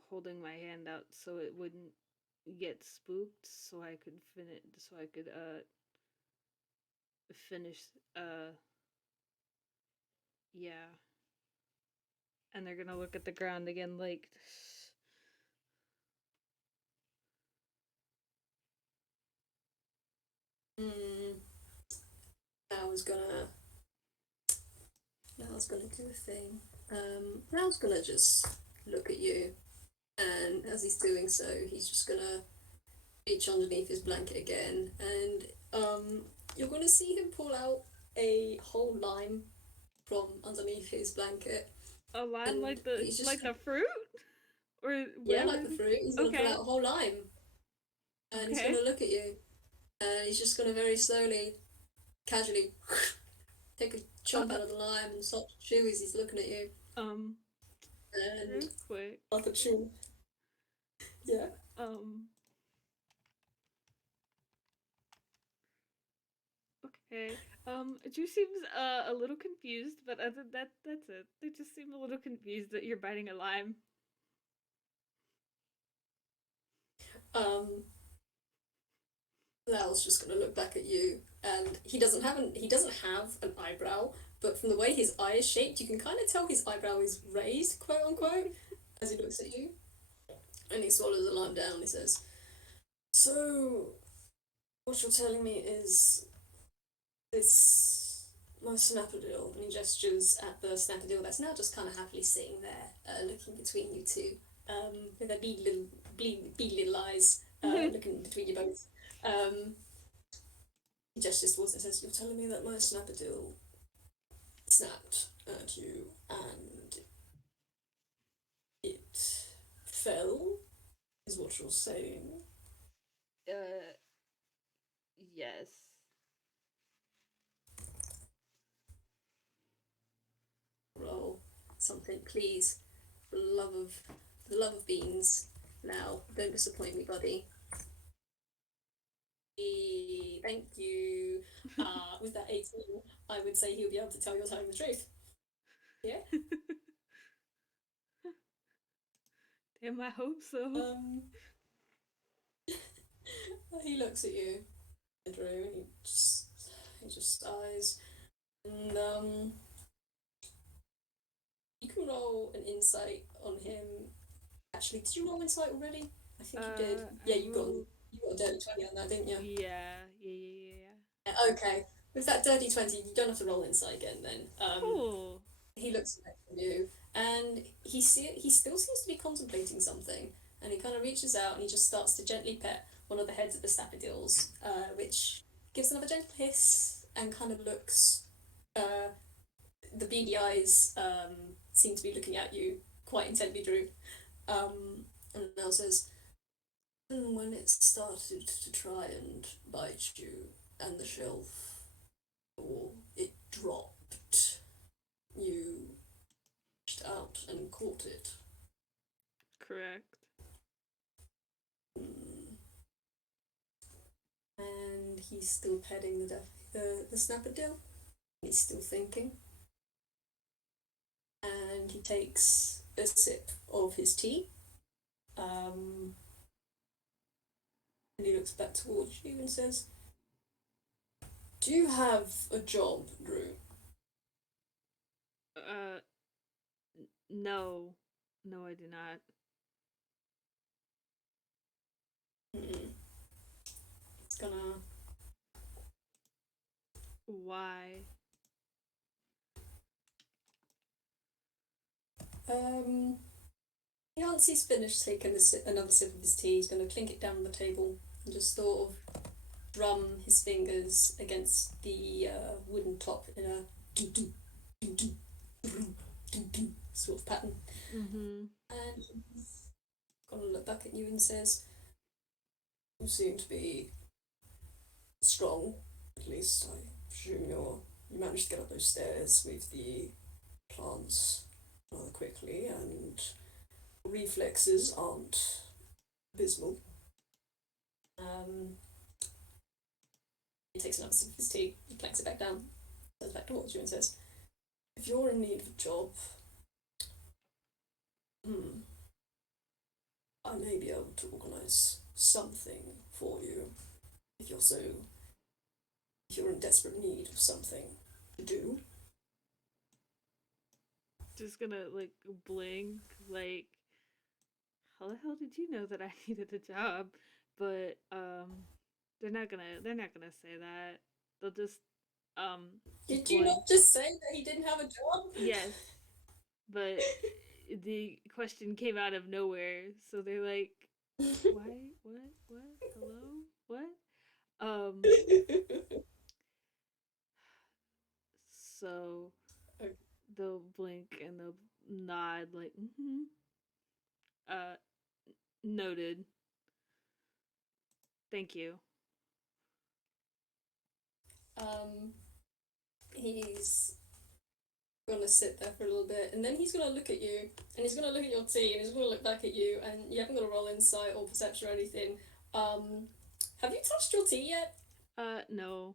holding my hand out so it wouldn't get spooked, so I could finish yeah. And they're gonna look at the ground again like Mm, I was gonna. I was gonna do a thing. I was gonna just look at you, and as he's doing so, he's just gonna reach underneath his blanket again, and you're gonna see him pull out a whole lime from underneath his blanket, a lime and he's just like the fruit or yeah, whatever. like the fruit. He's gonna pull Okay. out a whole lime, and he's Okay. gonna look at you, and he's just gonna very slowly, casually take a chomp Uh out of the lime and start to chew as he's looking at you, um and real quick. after chew, yeah. Um okay. Drew seems a little confused, but other than that's it. They just seem a little confused that you're biting a lime. Um, Lal's just gonna look back at you, and he doesn't have an eyebrow, but from the way his eye is shaped, you can kind of tell his eyebrow is raised, quote unquote, as he looks at you, and he swallows the lime down. He says, "So, what you're telling me is this my snappadil," and he gestures at the snappadil that's now just kind of happily sitting there, looking between you two, with their beady little eyes, looking between you both. Um, he gestures towards it and says, "You're telling me that my snappadil snapped at you and it fell, is what you're saying. Uh, yes. Roll something, please. For the love of beans. Now, don't disappoint me, buddy. Thank you. With that 18, I would say he'll be able to tell you're telling the truth. Yeah? Damn, I hope so. Um, he looks at you, Drew, and he just sighs. And you can roll an insight on him. Actually, did you roll insight already? I think you did. Yeah, I rolled. you got a dirty 20 on that, didn't you? Yeah. Yeah, okay. With that dirty 20, you don't have to roll insight again then. Cool. He looks at you and he still seems to be contemplating something. And he kind of reaches out and he just starts to gently pet one of the heads of the Staffordills, which gives another gentle hiss and kind of looks. Uh, the beady eyes seem to be looking at you quite intently, Drew. And now says, "And when it started to try and bite you and the shelf, or it dropped, you reached out and caught it." Correct. Mm. And he's still petting the snapperdill. He's still thinking. And he takes a sip of his tea. And he looks back towards you and says, "Do you have a job, Drew?" Uh, no. No, I do not. Mm. It's gonna. Why? Um. Once he's finished taking another sip of his tea, he's gonna clink it down on the table and just sort of drum his fingers against the wooden top in a doo doo doo doo doo doo sort of pattern. Mm-hmm. And he's gonna look back at you and says, "You seem to be strong. At least I presume you managed to get up those stairs with the plants rather quickly, and reflexes aren't abysmal." Um, he takes another sip of his tea, he planks it back down, turns back towards you and says, "If you're in need of a job, hmm, I may be able to organise something for you if you're so if you're in desperate need of something to do." Just gonna like blink, like, how the hell did you know that I needed a job? But they're not gonna say that. They'll just Did you blink. not just say that he didn't have a job? Yes, but the question came out of nowhere, so they're like, why? What? Hello? What? Um. So Okay. they'll blink and they'll nod, like, uh, noted. Thank you. Um, he's gonna sit there for a little bit, and then he's gonna look at you, and he's gonna look at your tea, and he's gonna look back at you, and you haven't got to roll insight or perception or anything. Um, have you touched your tea yet? No.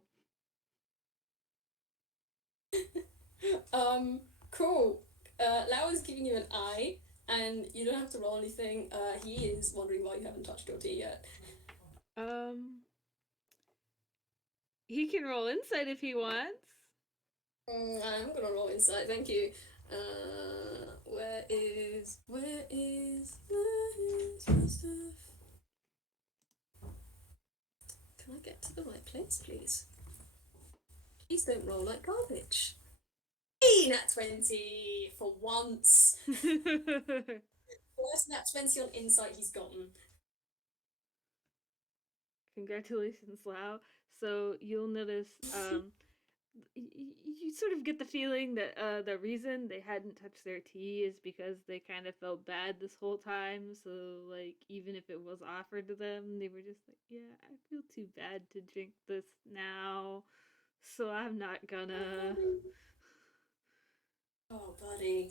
Cool. Lao is giving you an eye, and you don't have to roll anything. He is wondering why you haven't touched your tea yet. Um, he can roll insight if he wants. I'm gonna roll insight. Thank you. Where is my stuff? Can I get to the right place, please? Please don't roll like garbage. Hey, nat 20 for once. First nat 20 on insight he's gotten. Congratulations, Lau. So you'll notice you sort of get the feeling that the reason they hadn't touched their tea is because they kind of felt bad this whole time. So, like, even if it was offered to them, they were just like, yeah, I feel too bad to drink this now, so I'm not Oh, gonna. buddy. Oh, buddy.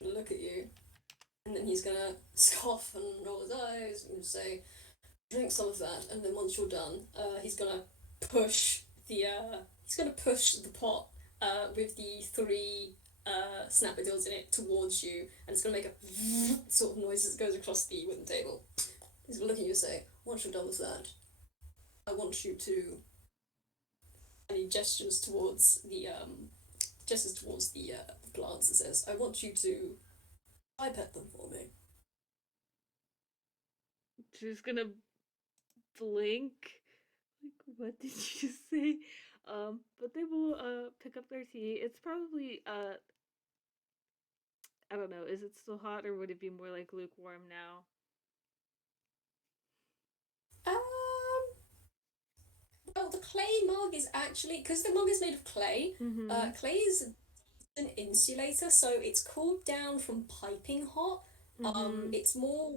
Look at you. And then he's gonna scoff and roll his eyes and say, drink some of that. And then once you're done, he's gonna push the pot with the three snappadills in it towards you, and it's gonna make a sort of noise as it goes across the wooden table. He's gonna look at you and say, once you're done with that, I want you to. And he gestures towards the plants and says, I want you to eye pet them for me. She's gonna blink. Like, what did you say? But they will pick up their tea. It's probably I don't know. Is it still hot or would it be more like lukewarm now? Um, well, the clay mug is actually, because the mug is made of clay, Mm-hmm. clay is an insulator, so it's cooled down from piping hot. Mm-hmm. It's more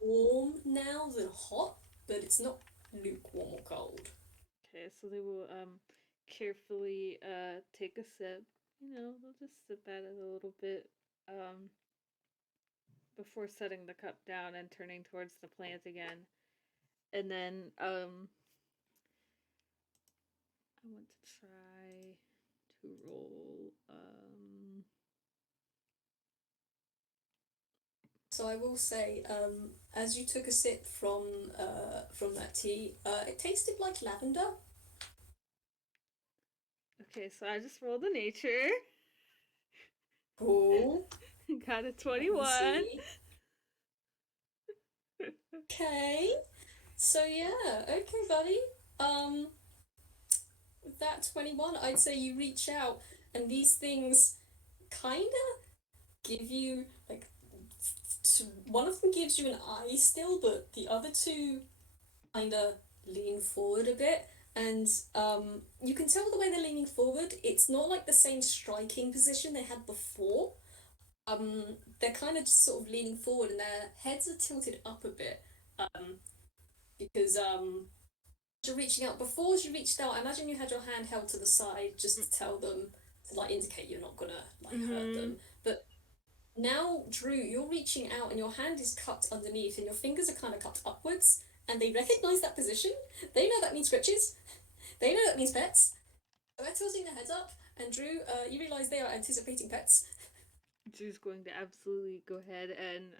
warm now than hot, but it's not lukewarm or cold. Okay, so they will carefully take a sip. You know, they'll just sip at it a little bit um before setting the cup down and turning towards the plant again. And then I want to try to roll So I will say, as you took a sip from that tea, it tasted like lavender. okay, so I just rolled a nature. Cool. Got a Let me 21. see. Okay. So yeah, okay, buddy. Um, with that 21, I'd say you reach out, and these things kinda give you like one of them gives you an eye still, but the other two kinda lean forward a bit. And you can tell the way they're leaning forward, it's not like the same striking position they had before. They're kind of just sort of leaning forward, and their heads are tilted up a bit. Because you're reaching out. Before, as you reached out, I imagine you had your hand held to the side just to tell them to like indicate you're not gonna like hurt Mm-hmm. them. But now, Drew, you're reaching out and your hand is cupped underneath and your fingers are kind of cupped upwards, and they recognize that position. They know that means scritches. They know that means pets. So they're tilting their heads up, and Drew, you realize they are anticipating pets. Drew's going to absolutely go ahead and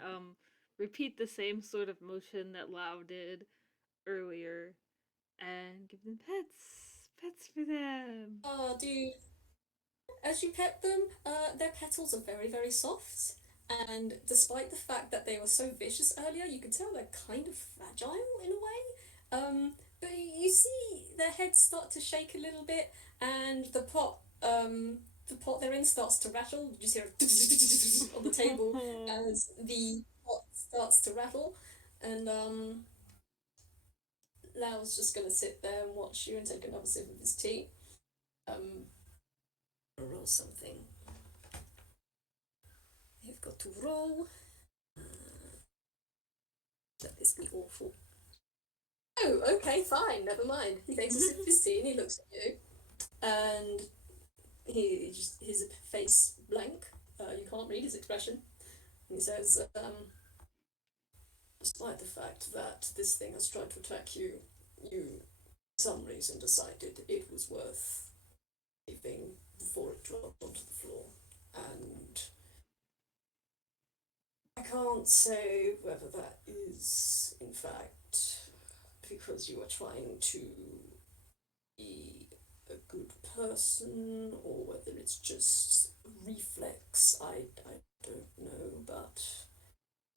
repeat the same sort of motion that Lao did earlier and give them pets. Pets for them. Oh, dude. As you pet them, their petals are very, very soft. And despite the fact that they were so vicious earlier, you can tell they're kind of fragile in a way. But you see their heads start to shake a little bit, and the pot they're in starts to rattle. You just hear on the table as the pot starts to rattle, and Lao's just gonna sit there and watch you and take another sip of his tea. Um, roll something. You've got to roll. Let this be awful. Oh, okay, fine, never mind. He takes a sip of his tea and he looks at you, and his face blank. You can't read his expression. He says, despite the fact that this thing has tried to attack you, you, for some reason, decided it was worth leaving before it dropped onto the floor. And I can't say whether that is, in fact, because you are trying to be a good person or whether it's just reflex. I don't know, but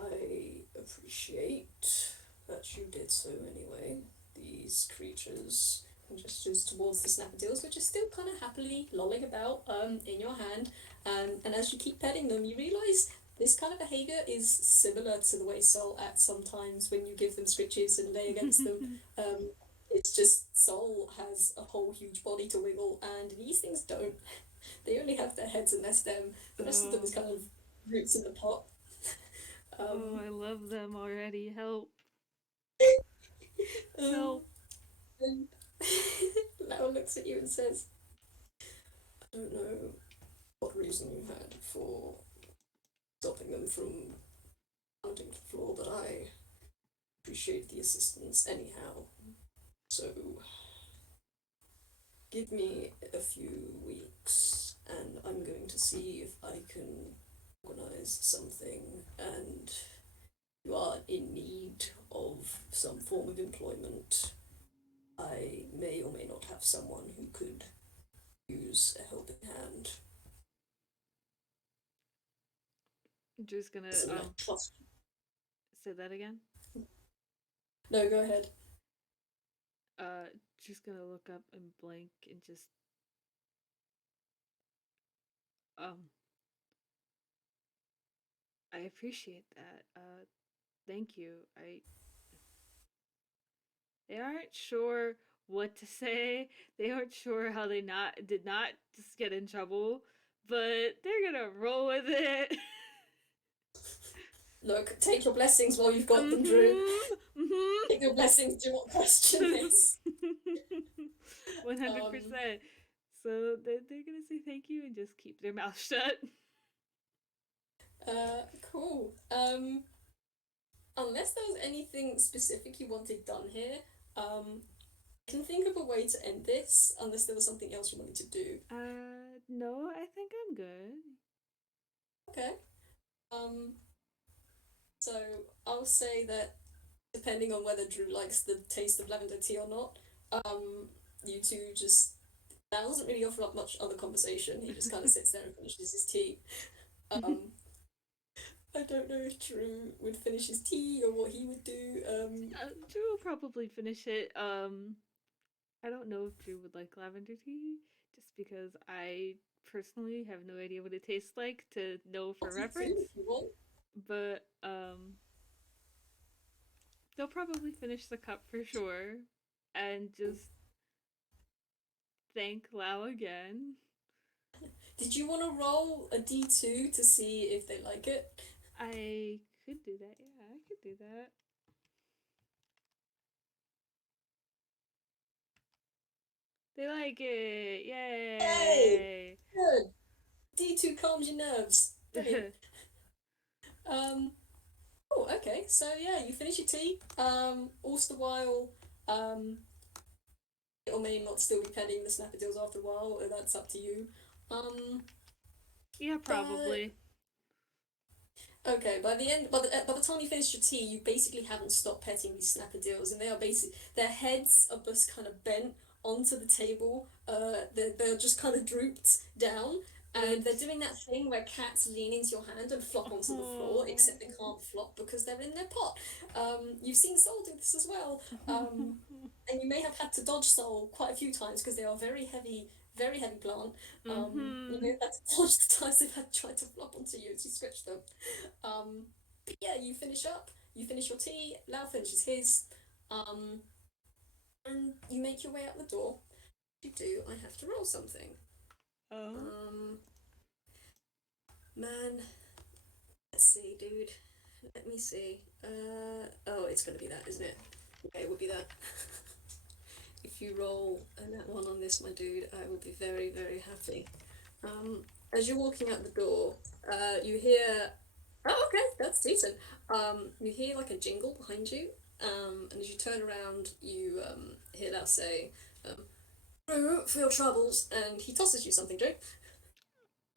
I appreciate that you did so anyway. These creatures gestures towards the snappadills, which are still kind of happily lolling about in your hand. And as you keep petting them, you realise this kind of behaviour is similar to the way Sol acts sometimes when you give them scritches and lay against them. Um, It's just Soul has a whole huge body to wiggle, and these things don't. They only have their heads and their stem. The rest of them is Oh, kind of roots in the pot. oh, Um, I love them already. Help, um, help. and Lao looks at you and says, I don't know what reason you had for stopping them from hunting the floor, but I appreciate the assistance anyhow. So give me a few weeks and I'm going to see if I can organize something, and you are in need of some form of employment. I may or may not have someone who could use a helping hand. Just gonna Listen, I trust you. say that again. No, go ahead. Uh, just gonna look up and blank and just um. I appreciate that. Thank you. They aren't sure what to say. They aren't sure how they not did not just get in trouble, but they're gonna roll with it. Look, take your blessings while you've got them, Drew. Mhm. Take your blessings, do not question this. Mhm. One hundred Um, percent. So they're gonna say thank you and just keep their mouth shut. cool. Unless there was anything specific you wanted done here, I can think of a way to end this, unless there was something else you wanted to do. No, I think I'm good. Okay. Um, so I'll say that depending on whether Drew likes the taste of lavender tea or not, you two just that doesn't really offer up much other conversation. He just kind of sits there and finishes his tea. Um, I don't know if Drew would finish his tea or what he would do. Drew will probably finish it. I don't know if Drew would like lavender tea, just because I personally have no idea what it tastes like to know I'll for tea too reference. if you want. But they'll probably finish the cup for sure, and just thank Lao again. Did you want to roll a d2 to see if they like it? I could do that. Yeah, I could do that. They like it. Yay! Yay! Good. D2 calms your nerves. Brilliant. Um, oh, okay. So yeah, you finish your tea. All the while, it or may not still be penning the snapper after a while. That's up to you. Um, Yeah, but probably. okay, by the time you finish your tea, you basically haven't stopped petting these snapper and they are basic. Their heads are just kind of bent onto the table. They're just kind of drooped down, and they're Oops. doing that thing where cats lean into your hand and flop onto the floor, Oh. except they can't flop because they're in their pot. You've seen Soul do this as well, and you may have had to dodge Soul quite a few times because they are very heavy plant. You may Mhm. have had to dodge the times they've had tried to flop onto you as you scratch them. But yeah, you finish up, you finish your tea, Lau finishes his, um, and you make your way out the door. You do, I have to roll something. Oh. Um, man, let's see, dude. Let me see. Oh, it's gonna be that, isn't it? Okay, it would be that. If you roll a nat one on this, my dude, I will be very, very happy. As you're walking out the door, you hear. Oh, okay, that's decent. You hear like a jingle behind you, and as you turn around, you hear that say, "Drew, for your troubles," and he tosses you something, Drew.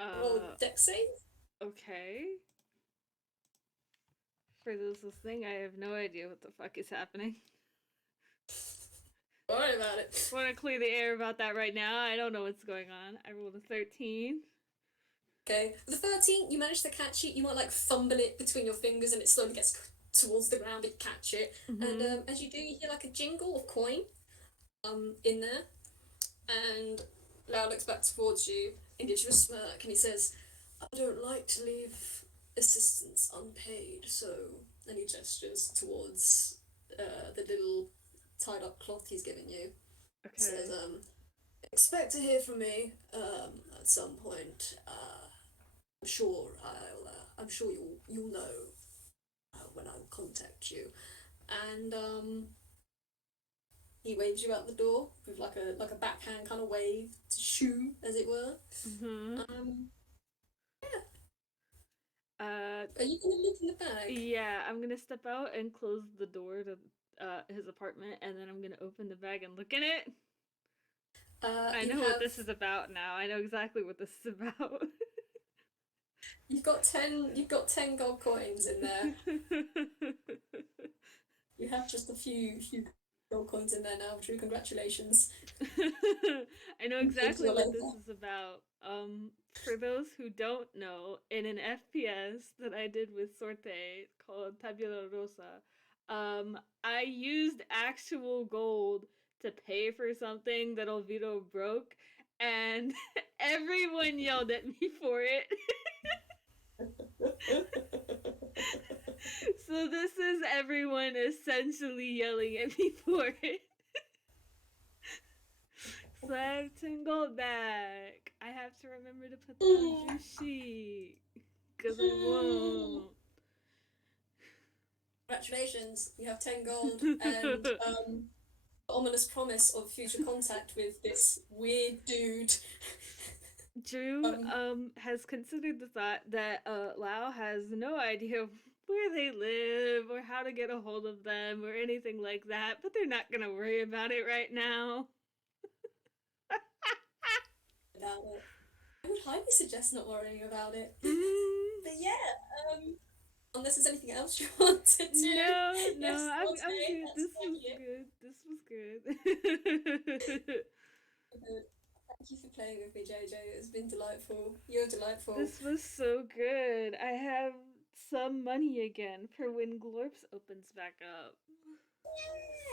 Roll a Uh. dex save. Okay. For those listening, I have no idea what the fuck is happening. Don't worry about it. Want to clear the air about that right now? I don't know what's going on. I rolled a 13. Okay, the 13, you manage to catch it. You might like fumble it between your fingers, and it slowly gets towards the ground. But you catch it, and Mm-hmm. as you do, you hear like a jingle of coin in there. And Lau looks back towards you and gives you a smirk, and he says, I don't like to leave assistance unpaid, so. And he gestures towards the little tied up cloth he's given you. It says, Okay. expect to hear from me at some point. I'm sure you'll know when I contact you. And he waves you out the door with like a backhand kind of wave to shoo, as it were. Mhm. Um, yeah. Uh, Are you gonna look in the bag? yeah, I'm gonna step out and close the door to his apartment, and then I'm gonna open the bag and look in it. I You know what have this is about now. I know exactly what this is about. you've got 10 gold coins in there. You have just a few gold coins in there now. True, congratulations. I know Thank you exactly for what this later. is about. For those who don't know, in an FPS that I did with Sorte called Tabula Rosa, I used actual gold to pay for something that Olvido broke, and everyone yelled at me for it. So this is everyone essentially yelling at me for it. So I have 10 gold back. I have to remember to put that on juice sheet. Because I won't. Congratulations, you have 10 gold and ominous promise of future contact with this weird dude. Drew um, has considered the thought that Lao has no idea where they live or how to get a hold of them or anything like that, but they're not gonna worry about it right now. about it. I would highly suggest not worrying about it. Mm, But yeah, unless there's anything else you want to do. no, Yes, no, I'm okay, good. that's This was thank you. good. This was good. Thank you for playing with me, JayJay. It's been delightful. You're delightful. This was so good. I have some money again for when Glorps opens back up.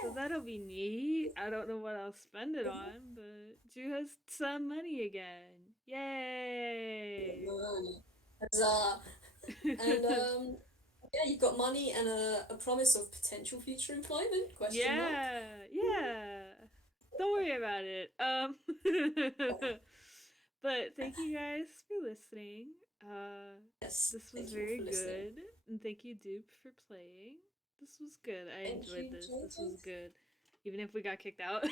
So that'll be neat. I don't know what I'll spend it on, but Drew has some money again. Yay! Money. Huzzah. And yeah, you've got money and a promise of potential future employment? Question mark. Yeah, yeah. Don't worry about it. But thank you guys for listening. Yes, This was thank you all very for listening. good, and thank you, Dupe, for playing. This was good. I Thank enjoyed you, this. This was JayJay. good, even if we got kicked out.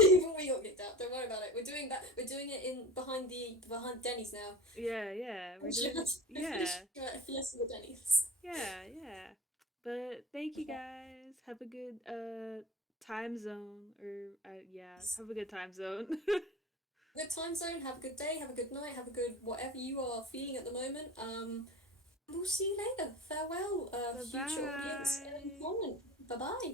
Even we got kicked out. Don't worry about it. We're doing that. We're doing it in behind Denny's now. Yeah, yeah. We're Finish doing we're yeah. finishing FPS with Denny's. Yeah, yeah. But thank you guys. Have a good time zone or yeah, have a good time zone. Good time zone. Have a good day. Have a good night. Have a good whatever you are feeling at the moment. We'll see you later. Farewell, future audience and Bye-bye. employment. Bye bye.